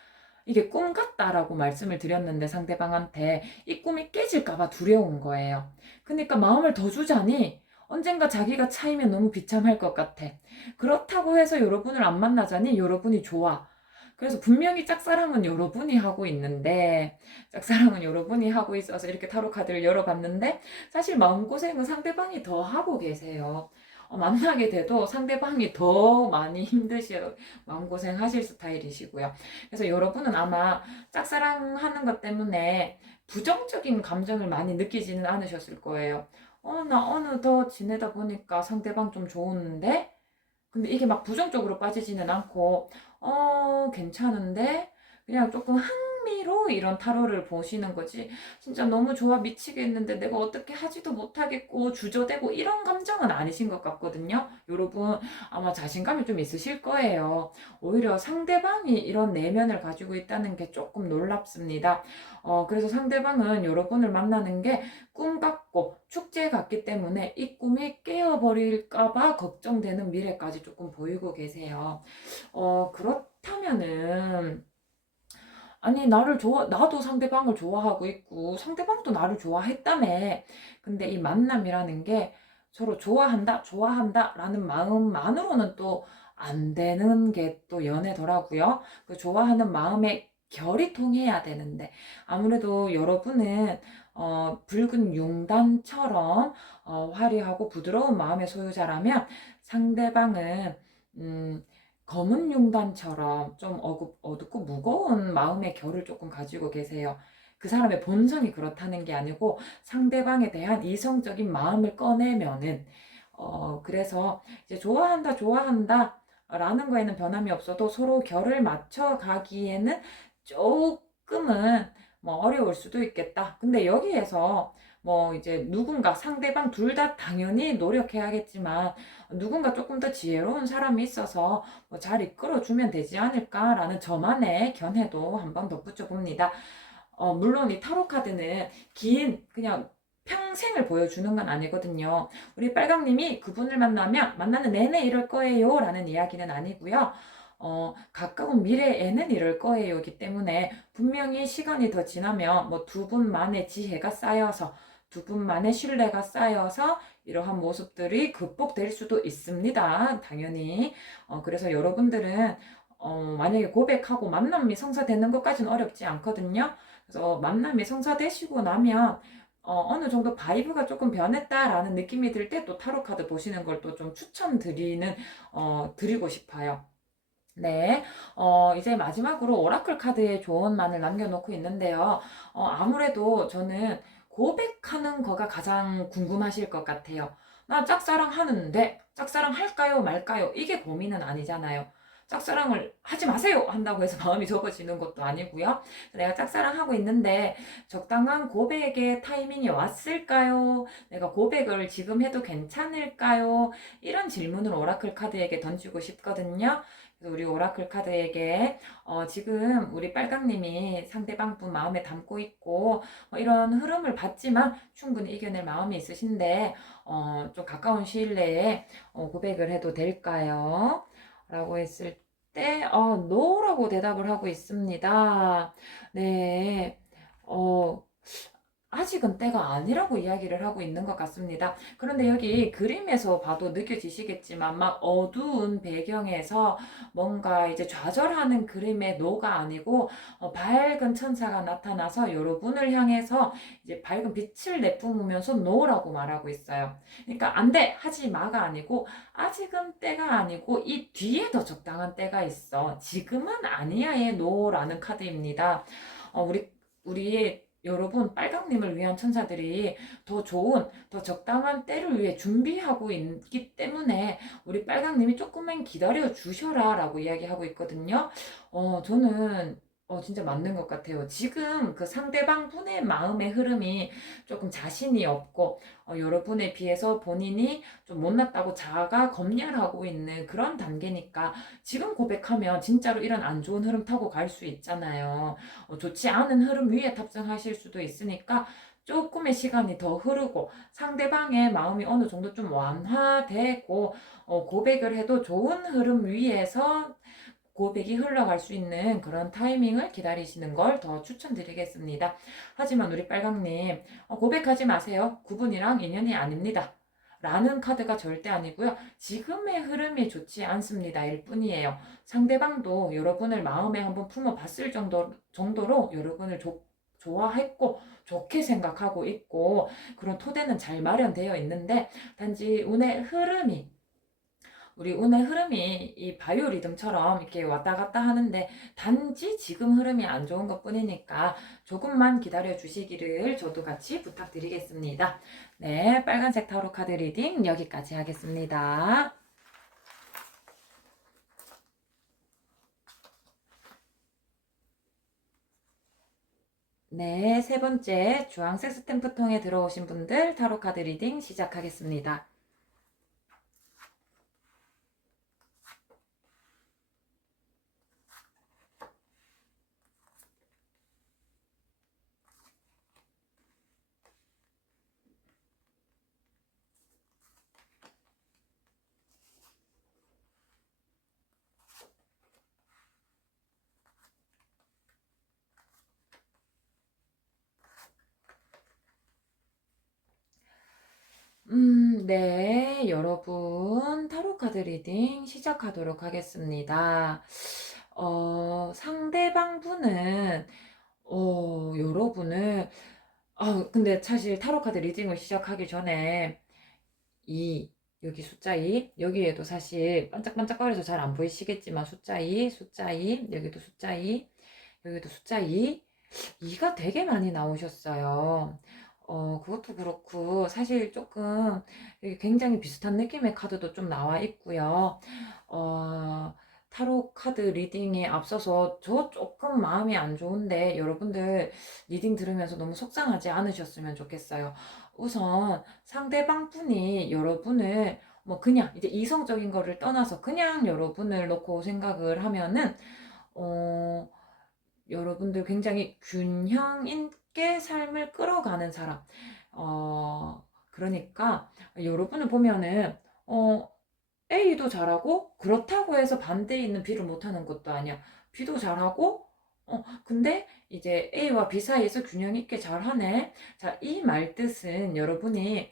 이게 꿈 같다라고 말씀을 드렸는데 상대방한테 이 꿈이 깨질까봐 두려운 거예요. 그러니까 마음을 더 주자니 언젠가 자기가 차이면 너무 비참할 것 같아. 그렇다고 해서 여러분을 안 만나자니 여러분이 좋아. 그래서 분명히 짝사랑은 여러분이 하고 있는데, 짝사랑은 여러분이 하고 있어서 이렇게 타로 카드를 열어봤는데, 사실 마음고생은 상대방이 더 하고 계세요. 만나게 돼도 상대방이 더 많이 힘드셔, 마음고생 하실 스타일이시고요. 그래서 여러분은 아마 짝사랑하는 것 때문에 부정적인 감정을 많이 느끼지는 않으셨을 거예요. 나 어느덧 지내다 보니까 상대방 좀 좋은데? 근데 이게 막 부정적으로 빠지지는 않고, 괜찮은데? 그냥 조금 흥미로 이런 타로를 보시는 거지. 진짜 너무 좋아 미치겠는데 내가 어떻게 하지도 못하겠고, 주저되고 이런 감정은 아니신 것 같거든요. 여러분, 아마 자신감이 좀 있으실 거예요. 오히려 상대방이 이런 내면을 가지고 있다는 게 조금 놀랍습니다. 그래서 상대방은 여러분을 만나는 게 꿈 같고 축제 같기 때문에 이 꿈이 깨어버릴까봐 걱정되는 미래까지 조금 보이고 계세요. 그렇다면은, 아니, 나도 상대방을 좋아하고 있고, 상대방도 나를 좋아했다며. 근데 이 만남이라는 게 서로 좋아한다 라는 마음만으로는 또 안 되는 게 또 연애더라고요. 그 좋아하는 마음의 결이 통해야 되는데, 아무래도 여러분은, 붉은 융단처럼, 화려하고 부드러운 마음의 소유자라면 상대방은, 음, 검은 융단처럼 좀 어둡고 무거운 마음의 결을 조금 가지고 계세요. 그 사람의 본성이 그렇다는 게 아니고 상대방에 대한 이성적인 마음을 꺼내면은 그래서 이제 좋아한다 라는 거에는 변함이 없어도 서로 결을 맞춰 가기에는 조금은 뭐 어려울 수도 있겠다. 근데 여기에서 뭐 이제 누군가 상대방 둘 다 당연히 노력해야겠지만 누군가 조금 더 지혜로운 사람이 있어서 뭐잘 이끌어주면 되지 않을까라는 저만의 견해도 한번 덧붙여 봅니다. 물론 이 타로 카드는 그냥 평생을 보여주는 건 아니거든요. 우리 빨강님이 그분을 만나는 내내 이럴 거예요 라는 이야기는 아니고요. 가까운 미래에는 이럴 거예요이기 때문에 분명히 시간이 더 지나면 뭐 두 분만의 지혜가 쌓여서 두 분만의 신뢰가 쌓여서 이러한 모습들이 극복될 수도 있습니다. 당연히. 그래서 여러분들은 만약에 고백하고 만남이 성사되는 것까지는 어렵지 않거든요. 그래서 만남이 성사되시고 나면 어느 정도 바이브가 조금 변했다라는 느낌이 들 때 또 타로 카드 보시는 걸 또 좀 드리고 싶어요. 네, 이제 마지막으로 오라클 카드의 조언만을 남겨놓고 있는데요. 아무래도 저는 고백하는 거가 가장 궁금하실 것 같아요. 나 짝사랑 하는데, 짝사랑 할까요, 말까요? 이게 고민은 아니잖아요. 짝사랑을 하지 마세요! 한다고 해서 마음이 접어지는 것도 아니고요. 내가 짝사랑하고 있는데 적당한 고백의 타이밍이 왔을까요? 내가 고백을 지금 해도 괜찮을까요? 이런 질문을 오라클 카드에게 던지고 싶거든요. 그래서 우리 오라클 카드에게 지금 우리 빨강님이 상대방 분 마음에 담고 있고 이런 흐름을 봤지만 충분히 이겨낼 마음이 있으신데 좀 가까운 시일 내에 고백을 해도 될까요? 라고 했을 때 no라고 대답을 하고 있습니다. 네. 아직은 때가 아니라고 이야기를 하고 있는 것 같습니다. 그런데 여기 그림에서 봐도 느껴지시겠지만 막 어두운 배경에서 뭔가 이제 좌절하는 그림의 노가 아니고 밝은 천사가 나타나서 여러분을 향해서 이제 밝은 빛을 내뿜으면서 노라고 말하고 있어요. 그러니까 안 돼! 하지 마가 아니고 아직은 때가 아니고 이 뒤에 더 적당한 때가 있어. 지금은 아니야의 노라는 카드입니다. 우리 여러분 빨강님을 위한 천사들이 더 좋은, 더 적당한 때를 위해 준비하고 있기 때문에 우리 빨강님이 조금만 기다려 주셔라 라고 이야기하고 있거든요. 저는 진짜 맞는 것 같아요. 지금 그 상대방 분의 마음의 흐름이 조금 자신이 없고 여러분에 비해서 본인이 좀 못났다고 자아가 검열하고 있는 그런 단계니까 지금 고백하면 진짜로 이런 안 좋은 흐름 타고 갈 수 있잖아요. 좋지 않은 흐름 위에 탑승하실 수도 있으니까 조금의 시간이 더 흐르고 상대방의 마음이 어느 정도 좀 완화되고 고백을 해도 좋은 흐름 위에서 고백이 흘러갈 수 있는 그런 타이밍을 기다리시는 걸 더 추천드리겠습니다. 하지만 우리 빨강님 고백하지 마세요. 그분이랑 인연이 아닙니다. 라는 카드가 절대 아니고요. 지금의 흐름이 좋지 않습니다. 일 뿐이에요. 상대방도 여러분을 마음에 한번 품어봤을 정도로 여러분을 좋아했고 좋게 생각하고 있고 그런 토대는 잘 마련되어 있는데 단지 우리 운의 흐름이 이 바이오 리듬처럼 이렇게 왔다 갔다 하는데 단지 지금 흐름이 안 좋은 것 뿐이니까 조금만 기다려 주시기를 저도 같이 부탁드리겠습니다. 네, 빨간색 타로 카드 리딩 여기까지 하겠습니다. 네, 세 번째 주황색 스탬프통에 들어오신 분들 타로 카드 리딩 시작하겠습니다. 네, 여러분, 타로 카드 리딩 시작하도록 하겠습니다. 상대방 분은, 여러분을, 근데 사실 타로 카드 리딩을 시작하기 전에, 2, 여기 숫자 2, 여기에도 사실 반짝반짝거려서 잘 안 보이시겠지만 숫자 2, 숫자 2, 여기도 숫자 2, 여기도 숫자 2, 2가 되게 많이 나오셨어요. 그것도 그렇고, 사실 조금 굉장히 비슷한 느낌의 카드도 좀 나와 있고요. 어, 타로 카드 리딩에 앞서서 저 조금 마음이 안 좋은데 여러분들 리딩 들으면서 너무 속상하지 않으셨으면 좋겠어요. 우선 상대방 분이 여러분을 뭐 그냥 이제 이성적인 거를 떠나서 그냥 여러분을 놓고 생각을 하면은 어, 여러분들 굉장히 균형 있게 삶을 끌어가는 사람. 그러니까 여러분을 보면은 A도 잘하고 그렇다고 해서 반대에 있는 B를 못하는 것도 아니야. B도 잘하고 근데 이제 A와 B 사이에서 균형 있게 잘하네. 자, 이 말 뜻은 여러분이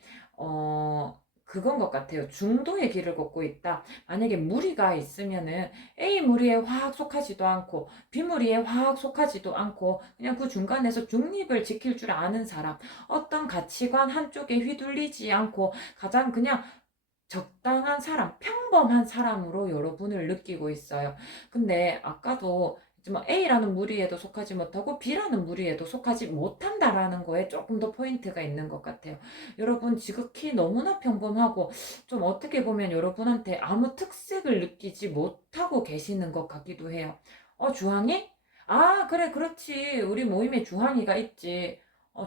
그건 것 같아요. 중도의 길을 걷고 있다. 만약에 무리가 있으면은 A 무리에 확 속하지도 않고 B 무리에 확 속하지도 않고 그냥 그 중간에서 중립을 지킬 줄 아는 사람. 어떤 가치관 한쪽에 휘둘리지 않고 가장 그냥 적당한 사람, 평범한 사람으로 여러분을 느끼고 있어요. 근데 아까도 이제 뭐 A라는 무리에도 속하지 못하고 B라는 무리에도 속하지 못한다라는 거에 조금 더 포인트가 있는 것 같아요. 여러분 지극히 너무나 평범하고 좀 어떻게 보면 여러분한테 아무 특색을 느끼지 못하고 계시는 것 같기도 해요. 주황이? 아, 그래, 그렇지. 우리 모임에 주황이가 있지.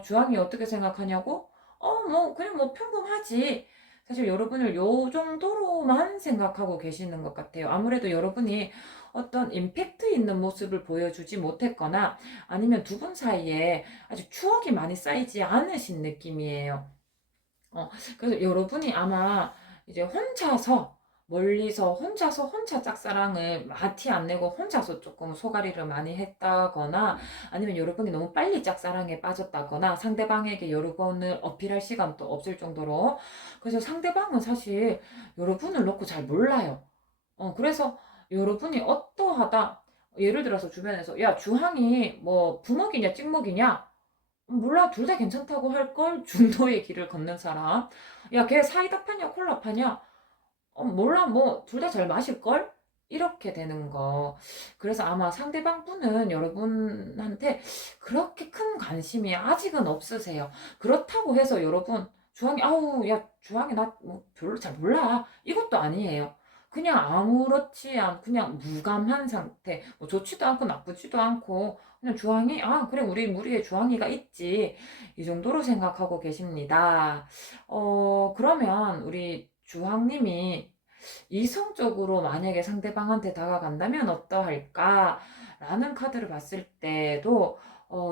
주황이 어떻게 생각하냐고? 뭐, 그냥 뭐 평범하지. 사실 여러분을 요 정도로만 생각하고 계시는 것 같아요. 아무래도 여러분이 어떤 임팩트 있는 모습을 보여주지 못했거나 아니면 두 분 사이에 아직 추억이 많이 쌓이지 않으신 느낌이에요. 그래서 여러분이 아마 이제 혼자서 멀리서 혼자 짝사랑을 티 안 내고 혼자서 조금 소가리를 많이 했다거나 아니면 여러분이 너무 빨리 짝사랑에 빠졌다거나 상대방에게 여러분을 어필할 시간도 없을 정도로 그래서 상대방은 사실 여러분을 놓고 잘 몰라요. 그래서 여러분이 어떠하다 예를 들어서 주변에서 야 주항이 뭐 부먹이냐 찍먹이냐 몰라, 둘 다 괜찮다고 할걸? 중도의 길을 걷는 사람. 야, 걔 사이다 파냐, 콜라 파냐? 몰라, 뭐, 둘 다 잘 마실걸? 이렇게 되는 거. 그래서 아마 상대방 분은 여러분한테 그렇게 큰 관심이 아직은 없으세요. 그렇다고 해서 여러분, 주황이, 아우, 야, 주황이 나 뭐 별로 잘 몰라. 이것도 아니에요. 그냥 아무렇지 않, 그냥 무감한 상태. 뭐 좋지도 않고 나쁘지도 않고, 그냥 주황이, 아, 그래, 우리 무리에 주황이가 있지. 이 정도로 생각하고 계십니다. 그러면 우리 주황님이 이성적으로 만약에 상대방한테 다가간다면 어떠할까? 라는 카드를 봤을 때도,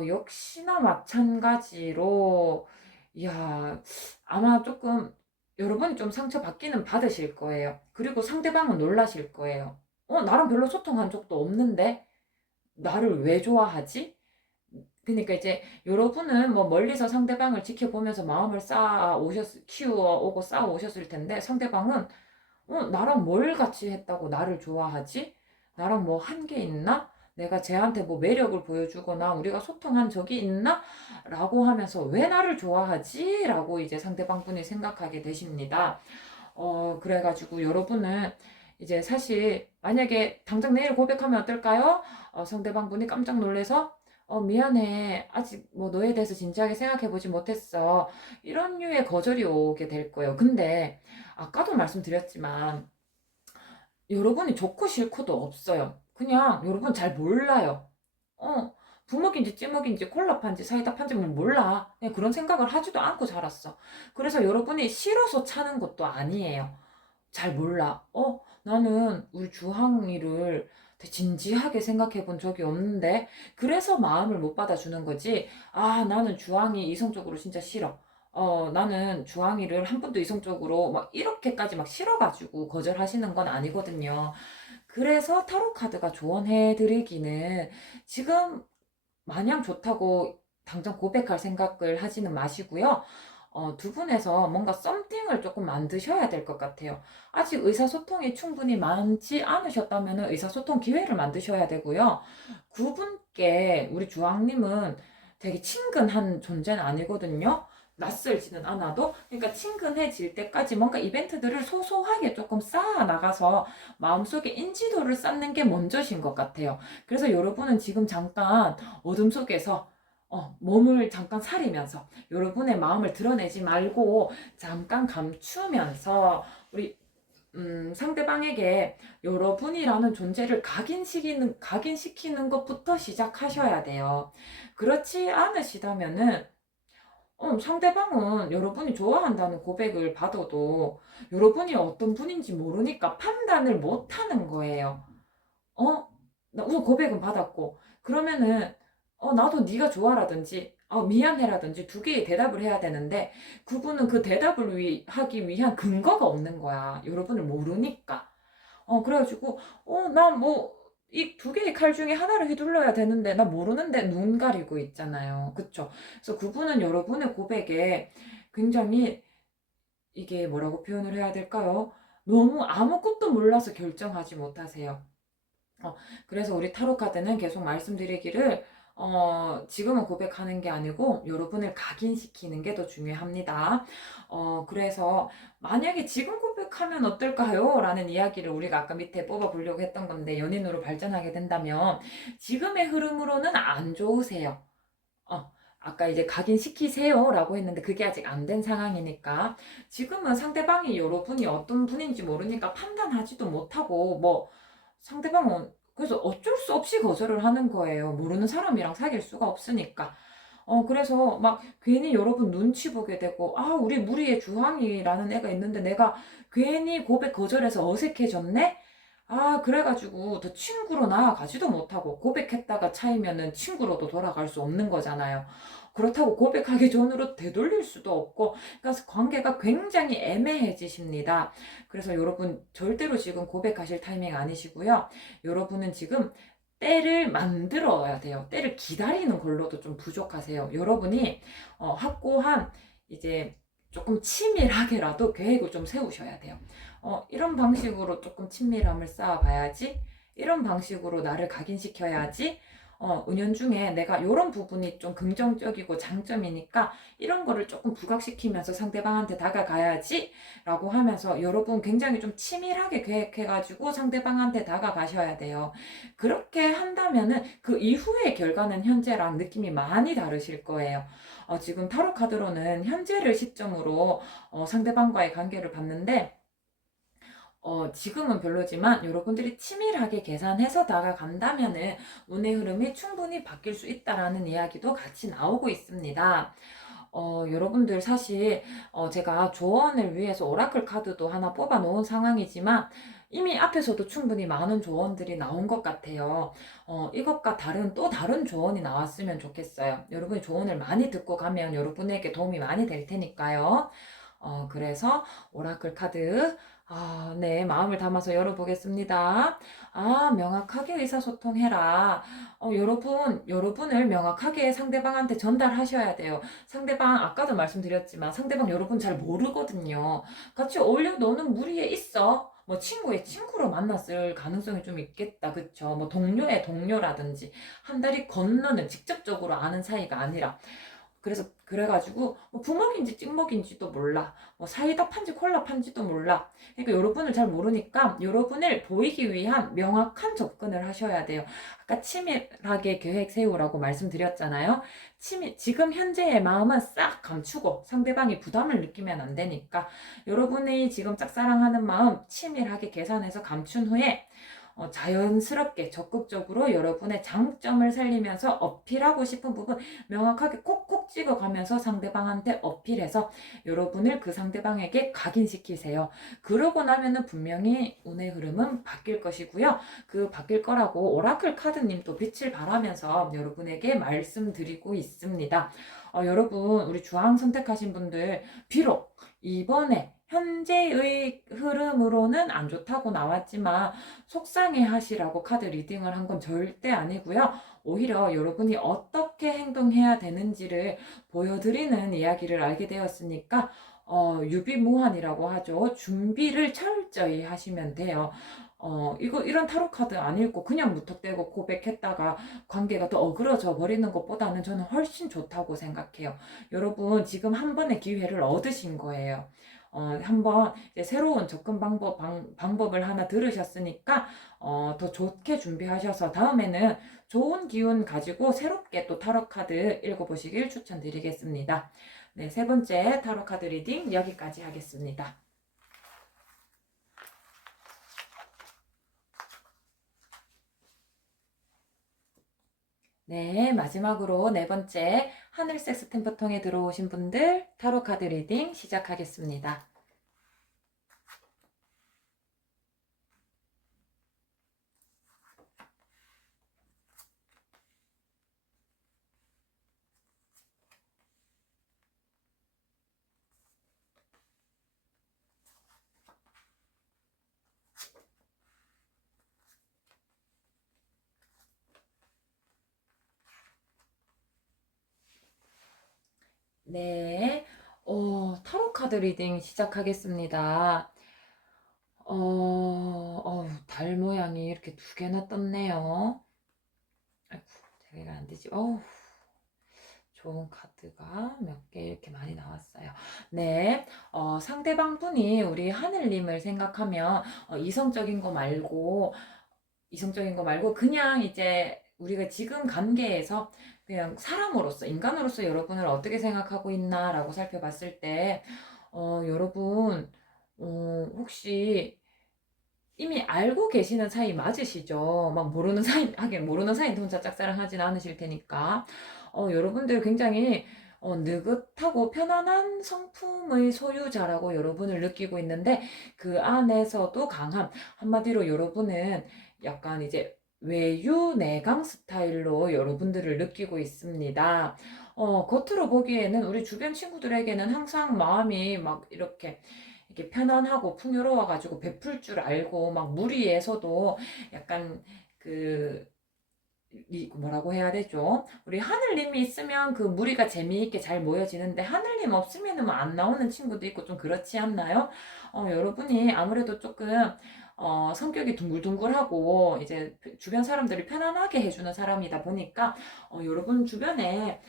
역시나 마찬가지로, 이야, 아마 조금 여러분이 좀 상처받기는 받으실 거예요. 그리고 상대방은 놀라실 거예요. 나랑 별로 소통한 적도 없는데, 나를 왜 좋아하지? 그러니까 이제 여러분은 뭐 멀리서 상대방을 지켜보면서 마음을 키워 오고 쌓아 오셨을 텐데 상대방은 나랑 뭘 같이 했다고 나를 좋아하지? 나랑 뭐 한 게 있나? 내가 쟤한테 뭐 매력을 보여주거나 우리가 소통한 적이 있나? 라고 하면서 왜 나를 좋아하지? 라고 이제 상대방 분이 생각하게 되십니다. 그래가지고 여러분은 이제 사실 만약에 당장 내일 고백하면 어떨까요? 상대방 분이 깜짝 놀래서 미안해. 아직 뭐 너에 대해서 진지하게 생각해보지 못했어. 이런 류의 거절이 오게 될 거예요. 근데 아까도 말씀드렸지만 여러분이 좋고 싫고도 없어요. 그냥 여러분 잘 몰라요. 어, 부먹인지 찌먹인지 콜라판지 사이다 판지 뭐 몰라. 그냥 그런 생각을 하지도 않고 자랐어. 그래서 여러분이 싫어서 차는 것도 아니에요. 잘 몰라. 나는 우리 주항이를 되게 진지하게 생각해 본 적이 없는데, 그래서 마음을 못 받아주는 거지. 아, 나는 주항이 이성적으로 진짜 싫어. 나는 주항이를 한 번도 이성적으로 막 이렇게까지 막 싫어가지고 거절하시는 건 아니거든요. 그래서 타로 카드가 조언해 드리기는 지금 마냥 좋다고 당장 고백할 생각을 하지는 마시고요. 두 분에서 뭔가 썸띵을 조금 만드셔야 될 것 같아요. 아직 의사소통이 충분히 많지 않으셨다면 의사소통 기회를 만드셔야 되고요. 그분께 우리 주황님은 되게 친근한 존재는 아니거든요. 낯설지는 않아도 그러니까 친근해질 때까지 뭔가 이벤트들을 소소하게 조금 쌓아 나가서 마음속에 인지도를 쌓는 게 먼저신 것 같아요. 그래서 여러분은 지금 잠깐 어둠 속에서 몸을 잠깐 사리면서 여러분의 마음을 드러내지 말고 잠깐 감추면서 우리 상대방에게 여러분이라는 존재를 각인시키는 것부터 시작하셔야 돼요. 그렇지 않으시다면은 상대방은 여러분이 좋아한다는 고백을 받아도 여러분이 어떤 분인지 모르니까 판단을 못 하는 거예요. 나 우선 고백은 받았고 그러면은 나도 네가 좋아라든지 미안해라든지 두 개의 대답을 해야 되는데 그분은 그 대답을 하기 위한 근거가 없는 거야. 여러분을 모르니까. 그래가지고 나 뭐 이 두 개의 칼 중에 하나를 휘둘러야 되는데 나 모르는데 눈 가리고 있잖아요. 그쵸? 그래서 그분은 여러분의 고백에 굉장히 이게 뭐라고 표현을 해야 될까요? 너무 아무것도 몰라서 결정하지 못하세요. 그래서 우리 타로 카드는 계속 말씀드리기를 지금은 고백하는 게 아니고 여러분을 각인시키는 게 더 중요합니다. 그래서 만약에 지금 고백하면 어떨까요? 라는 이야기를 우리가 아까 밑에 뽑아보려고 했던 건데, 연인으로 발전하게 된다면 지금의 흐름으로는 안 좋으세요. 어, 아까 이제 각인시키세요 라고 했는데 그게 아직 안 된 상황이니까 지금은 상대방이 여러분이 어떤 분인지 모르니까 판단하지도 못하고 뭐 상대방은 그래서 어쩔 수 없이 거절을 하는 거예요. 모르는 사람이랑 사귈 수가 없으니까. 그래서 막 괜히 여러분 눈치 보게 되고, 아, 우리 무리의 주황이라는 애가 있는데 내가 괜히 고백 거절해서 어색해졌네? 아, 그래가지고 더 친구로 나아가지도 못하고 고백했다가 차이면은 친구로도 돌아갈 수 없는 거잖아요. 그렇다고 고백하기 전으로 되돌릴 수도 없고, 그래서 관계가 굉장히 애매해지십니다. 그래서 여러분 절대로 지금 고백하실 타이밍 아니시고요. 여러분은 지금 때를 만들어야 돼요. 때를 기다리는 걸로도 좀 부족하세요. 여러분이 확고한 이제 조금 치밀하게라도 계획을 좀 세우셔야 돼요. 이런 방식으로 조금 친밀함을 쌓아봐야지. 이런 방식으로 나를 각인시켜야지. 은연중에 내가 이런 부분이 좀 긍정적이고 장점이니까 이런 거를 조금 부각시키면서 상대방한테 다가가야지 라고 하면서 여러분 굉장히 좀 치밀하게 계획해가지고 상대방한테 다가가셔야 돼요. 그렇게 한다면은 그 이후의 결과는 현재랑 느낌이 많이 다르실 거예요. 지금 타로 카드로는 현재를 시점으로 상대방과의 관계를 봤는데 지금은 별로지만 여러분들이 치밀하게 계산해서 다가간다면은 운의 흐름이 충분히 바뀔 수 있다라는 이야기도 같이 나오고 있습니다. 여러분들 사실 제가 조언을 위해서 오라클 카드도 하나 뽑아 놓은 상황이지만 이미 앞에서도 충분히 많은 조언들이 나온 것 같아요. 이것과 또 다른 조언이 나왔으면 좋겠어요. 여러분이 조언을 많이 듣고 가면 여러분에게 도움이 많이 될 테니까요. 그래서 오라클 카드 네, 마음을 담아서 열어보겠습니다. 명확하게 의사소통해라. 여러분을 명확하게 상대방한테 전달하셔야 돼요. 상대방, 아까도 말씀드렸지만 상대방 여러분 잘 모르거든요. 같이 어울려 노는 무리에 있어. 뭐 친구의 친구로 만났을 가능성이 좀 있겠다. 그쵸? 뭐 동료의 동료라든지 한 다리 건너는 직접적으로 아는 사이가 아니라 그래가지고 뭐 부먹인지 찍먹인지도 몰라. 뭐 사이다 판지 콜라 판지도 몰라. 그러니까 여러분을 잘 모르니까 여러분을 보이기 위한 명확한 접근을 하셔야 돼요. 아까 치밀하게 계획 세우라고 말씀드렸잖아요. 지금 현재의 마음은 싹 감추고 상대방이 부담을 느끼면 안 되니까 여러분이 지금 짝사랑하는 마음 치밀하게 계산해서 감춘 후에 자연스럽게 적극적으로 여러분의 장점을 살리면서 어필하고 싶은 부분 명확하게 콕콕 찍어가면서 상대방한테 어필해서 여러분을 그 상대방에게 각인시키세요. 그러고 나면은 분명히 운의 흐름은 바뀔 것이고요. 그 바뀔 거라고 오라클 카드님도 빛을 발하면서 여러분에게 말씀드리고 있습니다. 여러분 우리 주황 선택하신 분들 비록 이번에 현재의 흐름으로는 안 좋다고 나왔지만 속상해 하시라고 카드 리딩을 한 건 절대 아니고요. 오히려 여러분이 어떻게 행동해야 되는지를 보여드리는 이야기를 알게 되었으니까 유비무환이라고 하죠. 준비를 철저히 하시면 돼요. 이런 타로 카드 안 읽고 그냥 무턱대고 고백했다가 관계가 더 어그러져 버리는 것보다는 저는 훨씬 좋다고 생각해요. 여러분, 지금 한 번의 기회를 얻으신 거예요. 한번 이제 새로운 접근 방법을 하나 들으셨으니까, 더 좋게 준비하셔서 다음에는 좋은 기운 가지고 새롭게 또 타로 카드 읽어보시길 추천드리겠습니다. 네, 세 번째 타로 카드 리딩 여기까지 하겠습니다. 네, 마지막으로 네 번째 하늘색 스탬프통에 들어오신 분들 타로 카드 리딩 시작하겠습니다. 네, 타로 카드 리딩 시작하겠습니다. 달 모양이 이렇게 두 개나 떴네요. 아이고, 제가 안 되지. 좋은 카드가 몇 개 이렇게 많이 나왔어요. 네, 상대방 분이 우리 하늘님을 생각하면 이성적인 거 말고 그냥 이제 우리가 지금 관계에서 그냥 사람으로서, 인간으로서 여러분을 어떻게 생각하고 있나라고 살펴봤을 때, 여러분, 혹시 이미 알고 계시는 사이 맞으시죠? 막 모르는 사이, 하긴 모르는 사이인데 혼자 짝사랑하진 않으실 테니까. 여러분들 굉장히 느긋하고 편안한 성품의 소유자라고 여러분을 느끼고 있는데 그 안에서도 강함. 한마디로 여러분은 약간 이제 외유 내강 스타일로 여러분들을 느끼고 있습니다. 겉으로 보기에는 우리 주변 친구들에게는 항상 마음이 막 이렇게 편안하고 풍요로워가지고 베풀 줄 알고 막 무리에서도 약간 그 뭐라고 해야 되죠? 우리 하늘님이 있으면 그 무리가 재미있게 잘 모여지는데 하늘님 없으면은 뭐 안 나오는 친구도 있고 좀 그렇지 않나요? 여러분이 아무래도 조금 성격이 둥글둥글하고 이제 주변 사람들을 편안하게 해주는 사람이다 보니까 여러분 주변에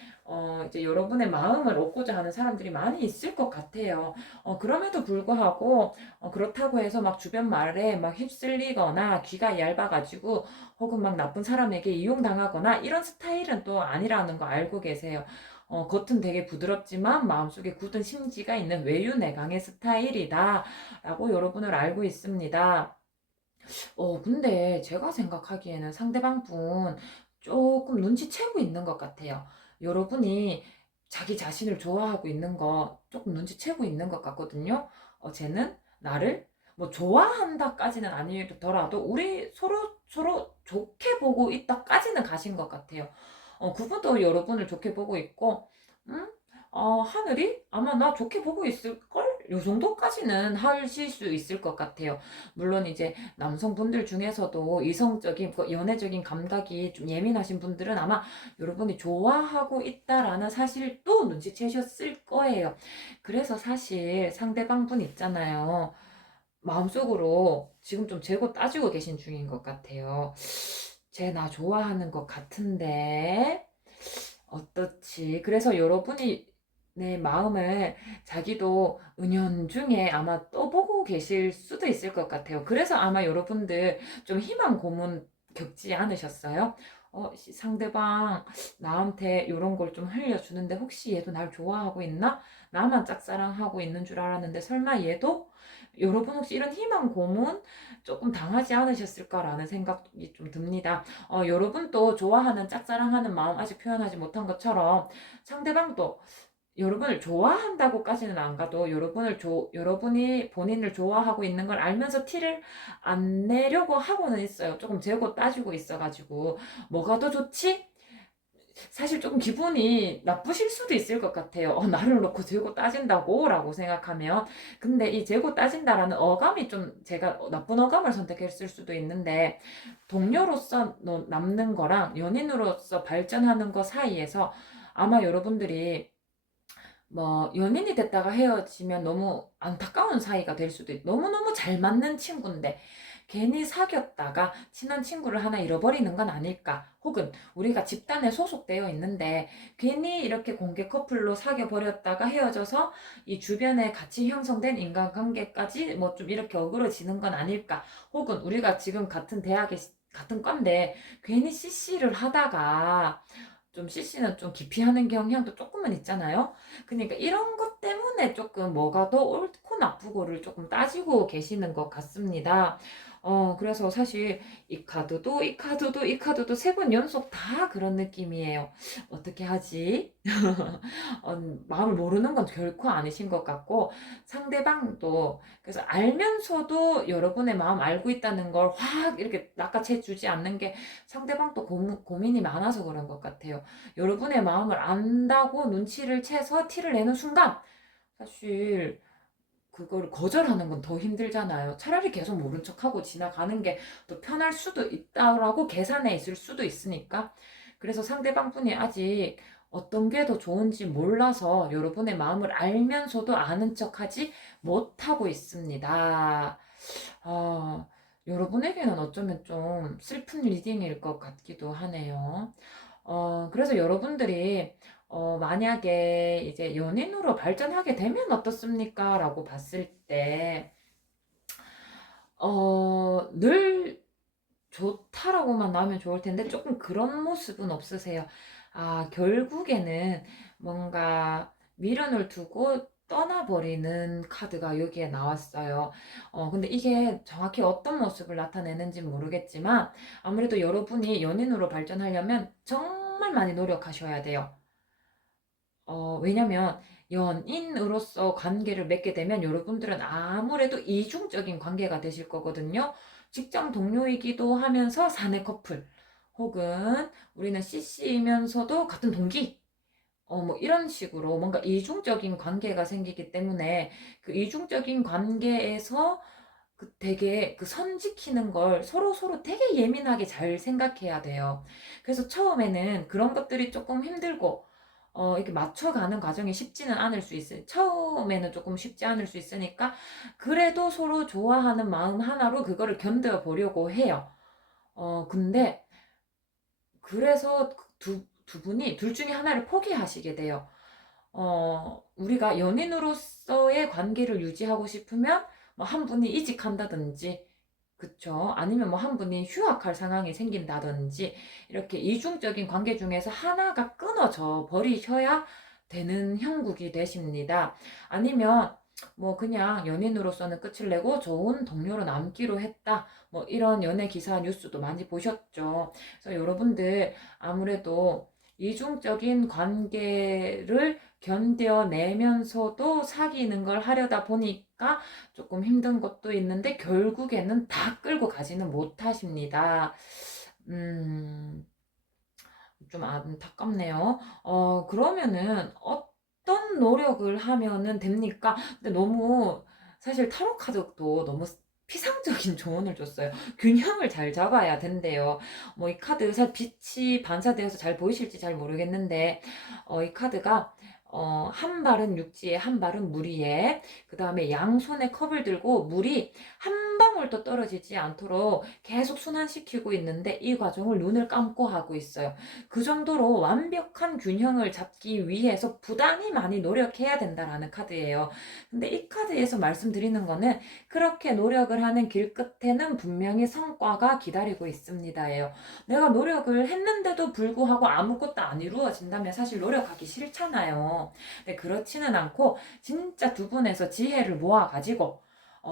이제 여러분의 마음을 얻고자 하는 사람들이 많이 있을 것 같아요. 그럼에도 불구하고 그렇다고 해서 막 주변 말에 막 휩쓸리거나 귀가 얇아가지고 혹은 막 나쁜 사람에게 이용당하거나 이런 스타일은 또 아니라는 거 알고 계세요. 겉은 되게 부드럽지만 마음속에 굳은 심지가 있는 외유내강의 스타일이다 라고 여러분을 알고 있습니다. 근데 제가 생각하기에는 상대방 분 조금 눈치채고 있는 것 같아요. 여러분이 자기 자신을 좋아하고 있는 거 조금 눈치채고 있는 것 같거든요. 쟤는 나를 뭐 좋아한다까지는 아니더라도 우리 서로 좋게 보고 있다까지는 가신 것 같아요. 그분도 여러분을 좋게 보고 있고, 음? 하늘이 아마 나 좋게 보고 있을걸? 요 정도까지는 하실 수 있을 것 같아요. 물론 이제 남성분들 중에서도 이성적인 연애적인 감각이 좀 예민하신 분들은 아마 여러분이 좋아하고 있다라는 사실도 눈치채셨을 거예요. 그래서 사실 상대방 분 있잖아요. 마음속으로 지금 좀 재고 따지고 계신 중인 것 같아요. 쟤 나 좋아하는 것 같은데 어떻지? 그래서 여러분이 내 마음을 자기도 은연중에 아마 떠보고 계실 수도 있을 것 같아요. 그래서 아마 여러분들 좀 희망 고문 겪지 않으셨어요? 상대방 나한테 이런 걸 좀 흘려주는데 혹시 얘도 날 좋아하고 있나? 나만 짝사랑하고 있는 줄 알았는데 설마 얘도? 여러분 혹시 이런 희망 고문 조금 당하지 않으셨을까라는 생각이 좀 듭니다. 여러분도 좋아하는 짝사랑하는 마음 아직 표현하지 못한 것처럼 상대방도 여러분을 좋아한다고까지는 안 가도 여러분이 본인을 좋아하고 있는 걸 알면서 티를 안 내려고 하고는 있어요. 조금 재고 따지고 있어가지고 뭐가 더 좋지? 사실 조금 기분이 나쁘실 수도 있을 것 같아요. 나를 놓고 재고 따진다고? 라고 생각하면. 근데 이 재고 따진다라는 어감이 좀 제가 나쁜 어감을 선택했을 수도 있는데, 동료로서 남는 거랑 연인으로서 발전하는 거 사이에서 아마 여러분들이 뭐 연인이 됐다가 헤어지면 너무 안타까운 사이가 될 수도 너무너무 잘 맞는 친구인데 괜히 사귀었다가 친한 친구를 하나 잃어버리는 건 아닐까? 혹은 우리가 집단에 소속되어 있는데 괜히 이렇게 공개 커플로 사귀어 버렸다가 헤어져서 이 주변에 같이 형성된 인간관계까지 뭐 좀 이렇게 어그러지는 건 아닐까? 혹은 우리가 지금 같은 대학에 같은 과인데 괜히 CC를 하다가 좀 CC는 좀 기피하는 경향도 조금은 있잖아요. 그러니까 이런 것 때문에 조금 뭐가 더 옳고 나쁘고를 조금 따지고 계시는 것 같습니다. 그래서 사실 이 카드도 세 번 연속 다 그런 느낌이에요. 어떻게 하지? 마음을 모르는 건 결코 아니신 것 같고, 상대방도, 그래서 알면서도 여러분의 마음 알고 있다는 걸 확 이렇게 낚아채 주지 않는 게 상대방도 고민이 많아서 그런 것 같아요. 여러분의 마음을 안다고 눈치를 채서 티를 내는 순간, 사실 그걸 거절하는 건 더 힘들잖아요. 차라리 계속 모른 척하고 지나가는 게 더 편할 수도 있다라고 계산해 있을 수도 있으니까. 그래서 상대방 분이 아직 어떤 게 더 좋은지 몰라서 여러분의 마음을 알면서도 아는 척하지 못하고 있습니다. 아, 여러분에게는 어쩌면 좀 슬픈 리딩일 것 같기도 하네요. 그래서 여러분들이 만약에 이제 연인으로 발전하게 되면 어떻습니까? 라고 봤을 때, 늘 좋다라고만 나오면 좋을 텐데, 조금 그런 모습은 없으세요. 아, 결국에는 뭔가 미련을 두고 떠나버리는 카드가 여기에 나왔어요. 근데 이게 정확히 어떤 모습을 나타내는지 모르겠지만, 아무래도 여러분이 연인으로 발전하려면 정말 많이 노력하셔야 돼요. 왜냐면 연인으로서 관계를 맺게 되면 여러분들은 아무래도 이중적인 관계가 되실 거거든요. 직장 동료이기도 하면서 사내 커플, 혹은 우리는 CC이면서도 같은 동기, 뭐 이런 식으로 뭔가 이중적인 관계가 생기기 때문에 그 이중적인 관계에서 그 되게 그 선 지키는 걸 서로 서로 되게 예민하게 잘 생각해야 돼요. 그래서 처음에는 그런 것들이 조금 힘들고 이렇게 맞춰가는 과정이 쉽지는 않을 수 있어요. 처음에는 조금 쉽지 않을 수 있으니까 그래도 서로 좋아하는 마음 하나로 그거를 견뎌 보려고 해요. 근데 그래서 두 분이 둘 중에 하나를 포기하시게 돼요. 우리가 연인으로서의 관계를 유지하고 싶으면 뭐 한 분이 이직한다든지, 그쵸? 아니면 뭐 한 분이 휴학할 상황이 생긴다든지, 이렇게 이중적인 관계 중에서 하나가 끊어져 버리셔야 되는 형국이 되십니다. 아니면 뭐 그냥 연인으로서는 끝을 내고 좋은 동료로 남기로 했다. 뭐 이런 연예 기사 뉴스도 많이 보셨죠. 그래서 여러분들 아무래도 이중적인 관계를 견뎌내면서도 사귀는 걸 하려다 보니까 조금 힘든 것도 있는데 결국에는 다 끌고 가지는 못하십니다. 음, 좀 안타깝네요. 그러면은 어떤 노력을 하면은 됩니까? 근데 너무 사실 타로 카드도 너무 피상적인 조언을 줬어요. 균형을 잘 잡아야 된대요. 뭐 이 카드 사실 빛이 반사되어서 잘 보이실지 잘 모르겠는데 이 카드가 한 발은 육지에 한 발은 물 위에, 그 다음에 양손에 컵을 들고 물이 한 방울도 떨어지지 않도록 계속 순환시키고 있는데 이 과정을 눈을 감고 하고 있어요. 그 정도로 완벽한 균형을 잡기 위해서 부단히 많이 노력해야 된다라는 카드예요. 근데 이 카드에서 말씀드리는 거는 그렇게 노력을 하는 길 끝에는 분명히 성과가 기다리고 있습니다예요. 내가 노력을 했는데도 불구하고 아무것도 안 이루어진다면 사실 노력하기 싫잖아요. 근데 그렇지는 않고 진짜 두 분에서 지혜를 모아가지고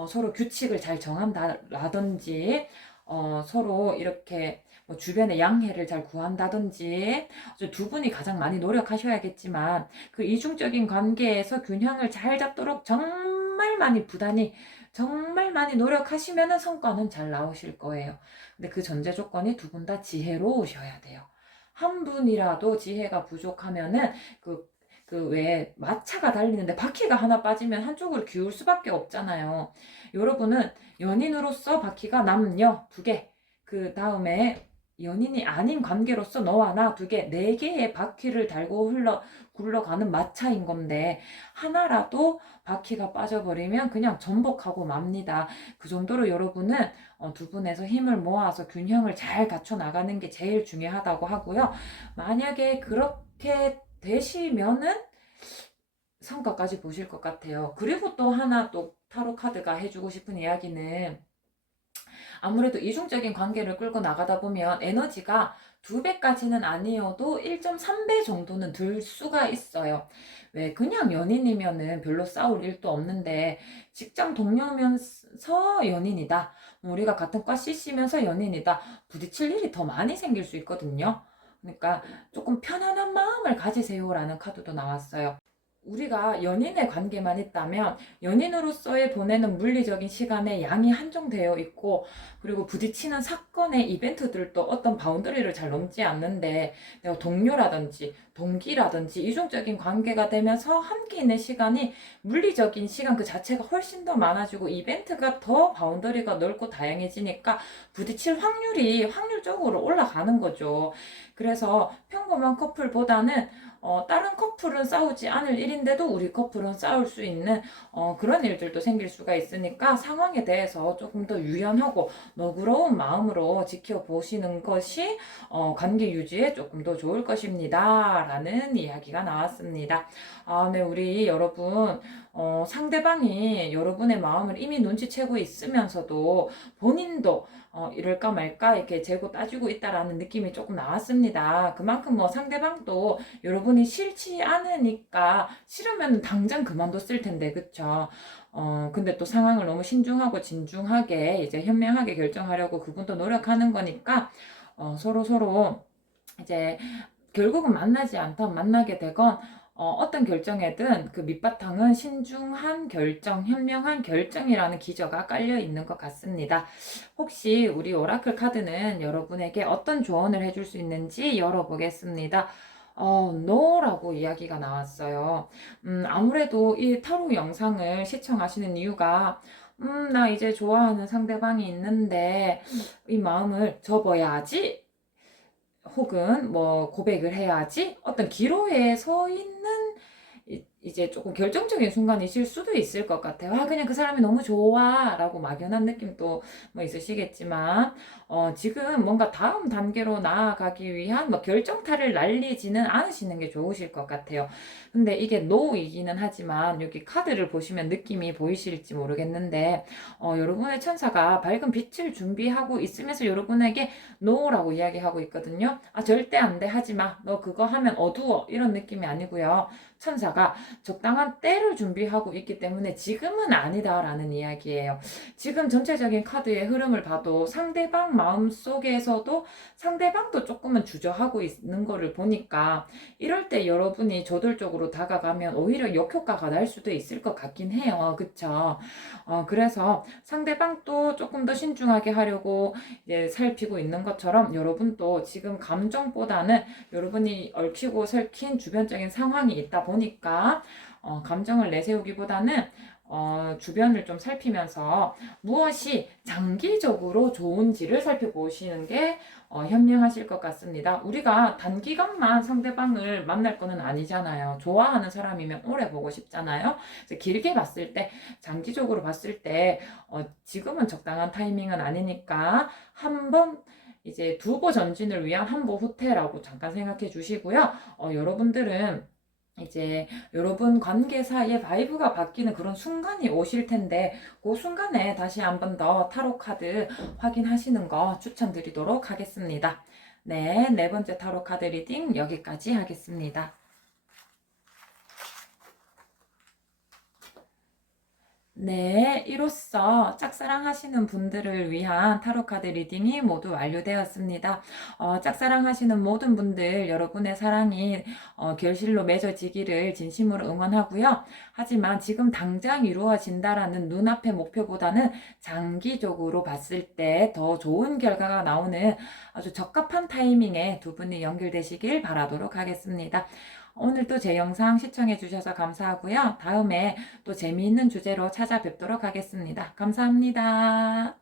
서로 규칙을 잘 정한다라든지 서로 이렇게 뭐 주변에 양해를 잘 구한다든지 두 분이 가장 많이 노력하셔야겠지만 그 이중적인 관계에서 균형을 잘 잡도록 정말 많이 부단히 정말 많이 노력하시면 성과는 잘 나오실 거예요. 근데 그 전제 조건이 두 분 다 지혜로우셔야 돼요. 한 분이라도 지혜가 부족하면은 그 왜 마차가 달리는데 바퀴가 하나 빠지면 한쪽으로 기울 수밖에 없잖아요. 여러분은 연인으로서 바퀴가 남녀 두 개, 그 다음에 연인이 아닌 관계로서 너와 나 두 개, 네 개의 바퀴를 달고 굴러가는 마차인 건데 하나라도 바퀴가 빠져버리면 그냥 전복하고 맙니다. 그 정도로 여러분은 두 분에서 힘을 모아서 균형을 잘 갖춰 나가는 게 제일 중요하다고 하고요. 만약에 그렇게 되시면은 성과까지 보실 것 같아요. 그리고 또 하나 또 타로 카드가 해주고 싶은 이야기는 아무래도 이중적인 관계를 끌고 나가다 보면 에너지가 2배까지는 아니어도 1.3배 정도는 들 수가 있어요. 왜 그냥 연인이면은 별로 싸울 일도 없는데 직장 동료면서 연인이다. 우리가 같은 과 CC면서 연인이다. 부딪힐 일이 더 많이 생길 수 있거든요. 그러니까 조금 편안한 마음을 가지세요라는 카드도 나왔어요. 우리가 연인의 관계만 있다면 연인으로서의 보내는 물리적인 시간의 양이 한정되어 있고, 그리고 부딪히는 사건의 이벤트들도 어떤 바운더리를 잘 넘지 않는데 내가 동료라든지 동기라든지 이중적인 관계가 되면서 함께 있는 시간이 물리적인 시간 그 자체가 훨씬 더 많아지고 이벤트가 더 바운더리가 넓고 다양해지니까 부딪힐 확률이 확률적으로 올라가는 거죠. 그래서 평범한 커플보다는 다른 커플은 싸우지 않을 일인데도 우리 커플은 싸울 수 있는 그런 일들도 생길 수가 있으니까 상황에 대해서 조금 더 유연하고 너그러운 마음으로 지켜보시는 것이 관계 유지에 조금 더 좋을 것입니다. 라는 이야기가 나왔습니다. 네, 우리 여러분, 상대방이 여러분의 마음을 이미 눈치채고 있으면서도 본인도 이럴까 말까 이렇게 재고 따지고 있다라는 느낌이 조금 나왔습니다. 그만큼 뭐 상대방도 여러분이 싫지 않으니까 싫으면 당장 그만뒀을 텐데, 그쵸? 근데 또 상황을 너무 신중하고 진중하게 이제 현명하게 결정하려고 그분도 노력하는 거니까 서로 이제 결국은 만나지 않던 만나게 되건 어떤 결정에든 그 밑바탕은 신중한 결정, 현명한 결정이라는 기저가 깔려 있는 것 같습니다. 혹시 우리 오라클 카드는 여러분에게 어떤 조언을 해줄 수 있는지 열어보겠습니다. no라고 이야기가 나왔어요. 아무래도 이 타로 영상을 시청하시는 이유가 나 이제 좋아하는 상대방이 있는데 이 마음을 접어야지 혹은 뭐 고백을 해야지 어떤 기로에 서 있는 이제 조금 결정적인 순간이실 수도 있을 것 같아요. 그냥 그 사람이 너무 좋아 라고 막연한 느낌도 뭐 있으시겠지만 지금 뭔가 다음 단계로 나아가기 위한 뭐 결정타를 날리지는 않으시는 게 좋으실 것 같아요. 근데 이게 노이기는 하지만 여기 카드를 보시면 느낌이 보이실지 모르겠는데 여러분의 천사가 밝은 빛을 준비하고 있으면서 여러분에게 노라고 이야기하고 있거든요. 절대 안 돼, 하지 마, 너 그거 하면 어두워, 이런 느낌이 아니고요. 천사가 적당한 때를 준비하고 있기 때문에 지금은 아니다라는 이야기예요. 지금 전체적인 카드의 흐름을 봐도 상대방 마음속에서도 상대방도 조금은 주저하고 있는 거를 보니까 이럴 때 여러분이 저돌적으로 다가가면 오히려 역효과가 날 수도 있을 것 같긴 해요. 그쵸? 그래서 상대방도 조금 더 신중하게 하려고 이제 살피고 있는 것처럼 여러분도 지금 감정보다는 여러분이 얽히고 설킨 주변적인 상황이 있다 보니까 감정을 내세우기보다는 주변을 좀 살피면서 무엇이 장기적으로 좋은지를 살펴보시는 게 현명하실 것 같습니다. 우리가 단기간만 상대방을 만날 거는 아니잖아요. 좋아하는 사람이면 오래 보고 싶잖아요. 그래서 길게 봤을 때, 장기적으로 봤을 때 지금은 적당한 타이밍은 아니니까 한번 이제 두보 전진을 위한 한보 후퇴라고 잠깐 생각해 주시고요. 여러분들은 이제 여러분 관계 사이에 바이브가 바뀌는 그런 순간이 오실 텐데 그 순간에 다시 한 번 더 타로 카드 확인하시는 거 추천드리도록 하겠습니다. 네, 네 번째 타로 카드 리딩 여기까지 하겠습니다. 네, 이로써 짝사랑하시는 분들을 위한 타로카드 리딩이 모두 완료되었습니다. 짝사랑하시는 모든 분들 여러분의 사랑이 결실로 맺어지기를 진심으로 응원하고요. 하지만 지금 당장 이루어진다라는 눈앞의 목표보다는 장기적으로 봤을 때 더 좋은 결과가 나오는 아주 적합한 타이밍에 두 분이 연결되시길 바라도록 하겠습니다. 오늘도 제 영상 시청해 주셔서 감사하고요. 다음에 또 재미있는 주제로 찾아뵙도록 하겠습니다. 감사합니다.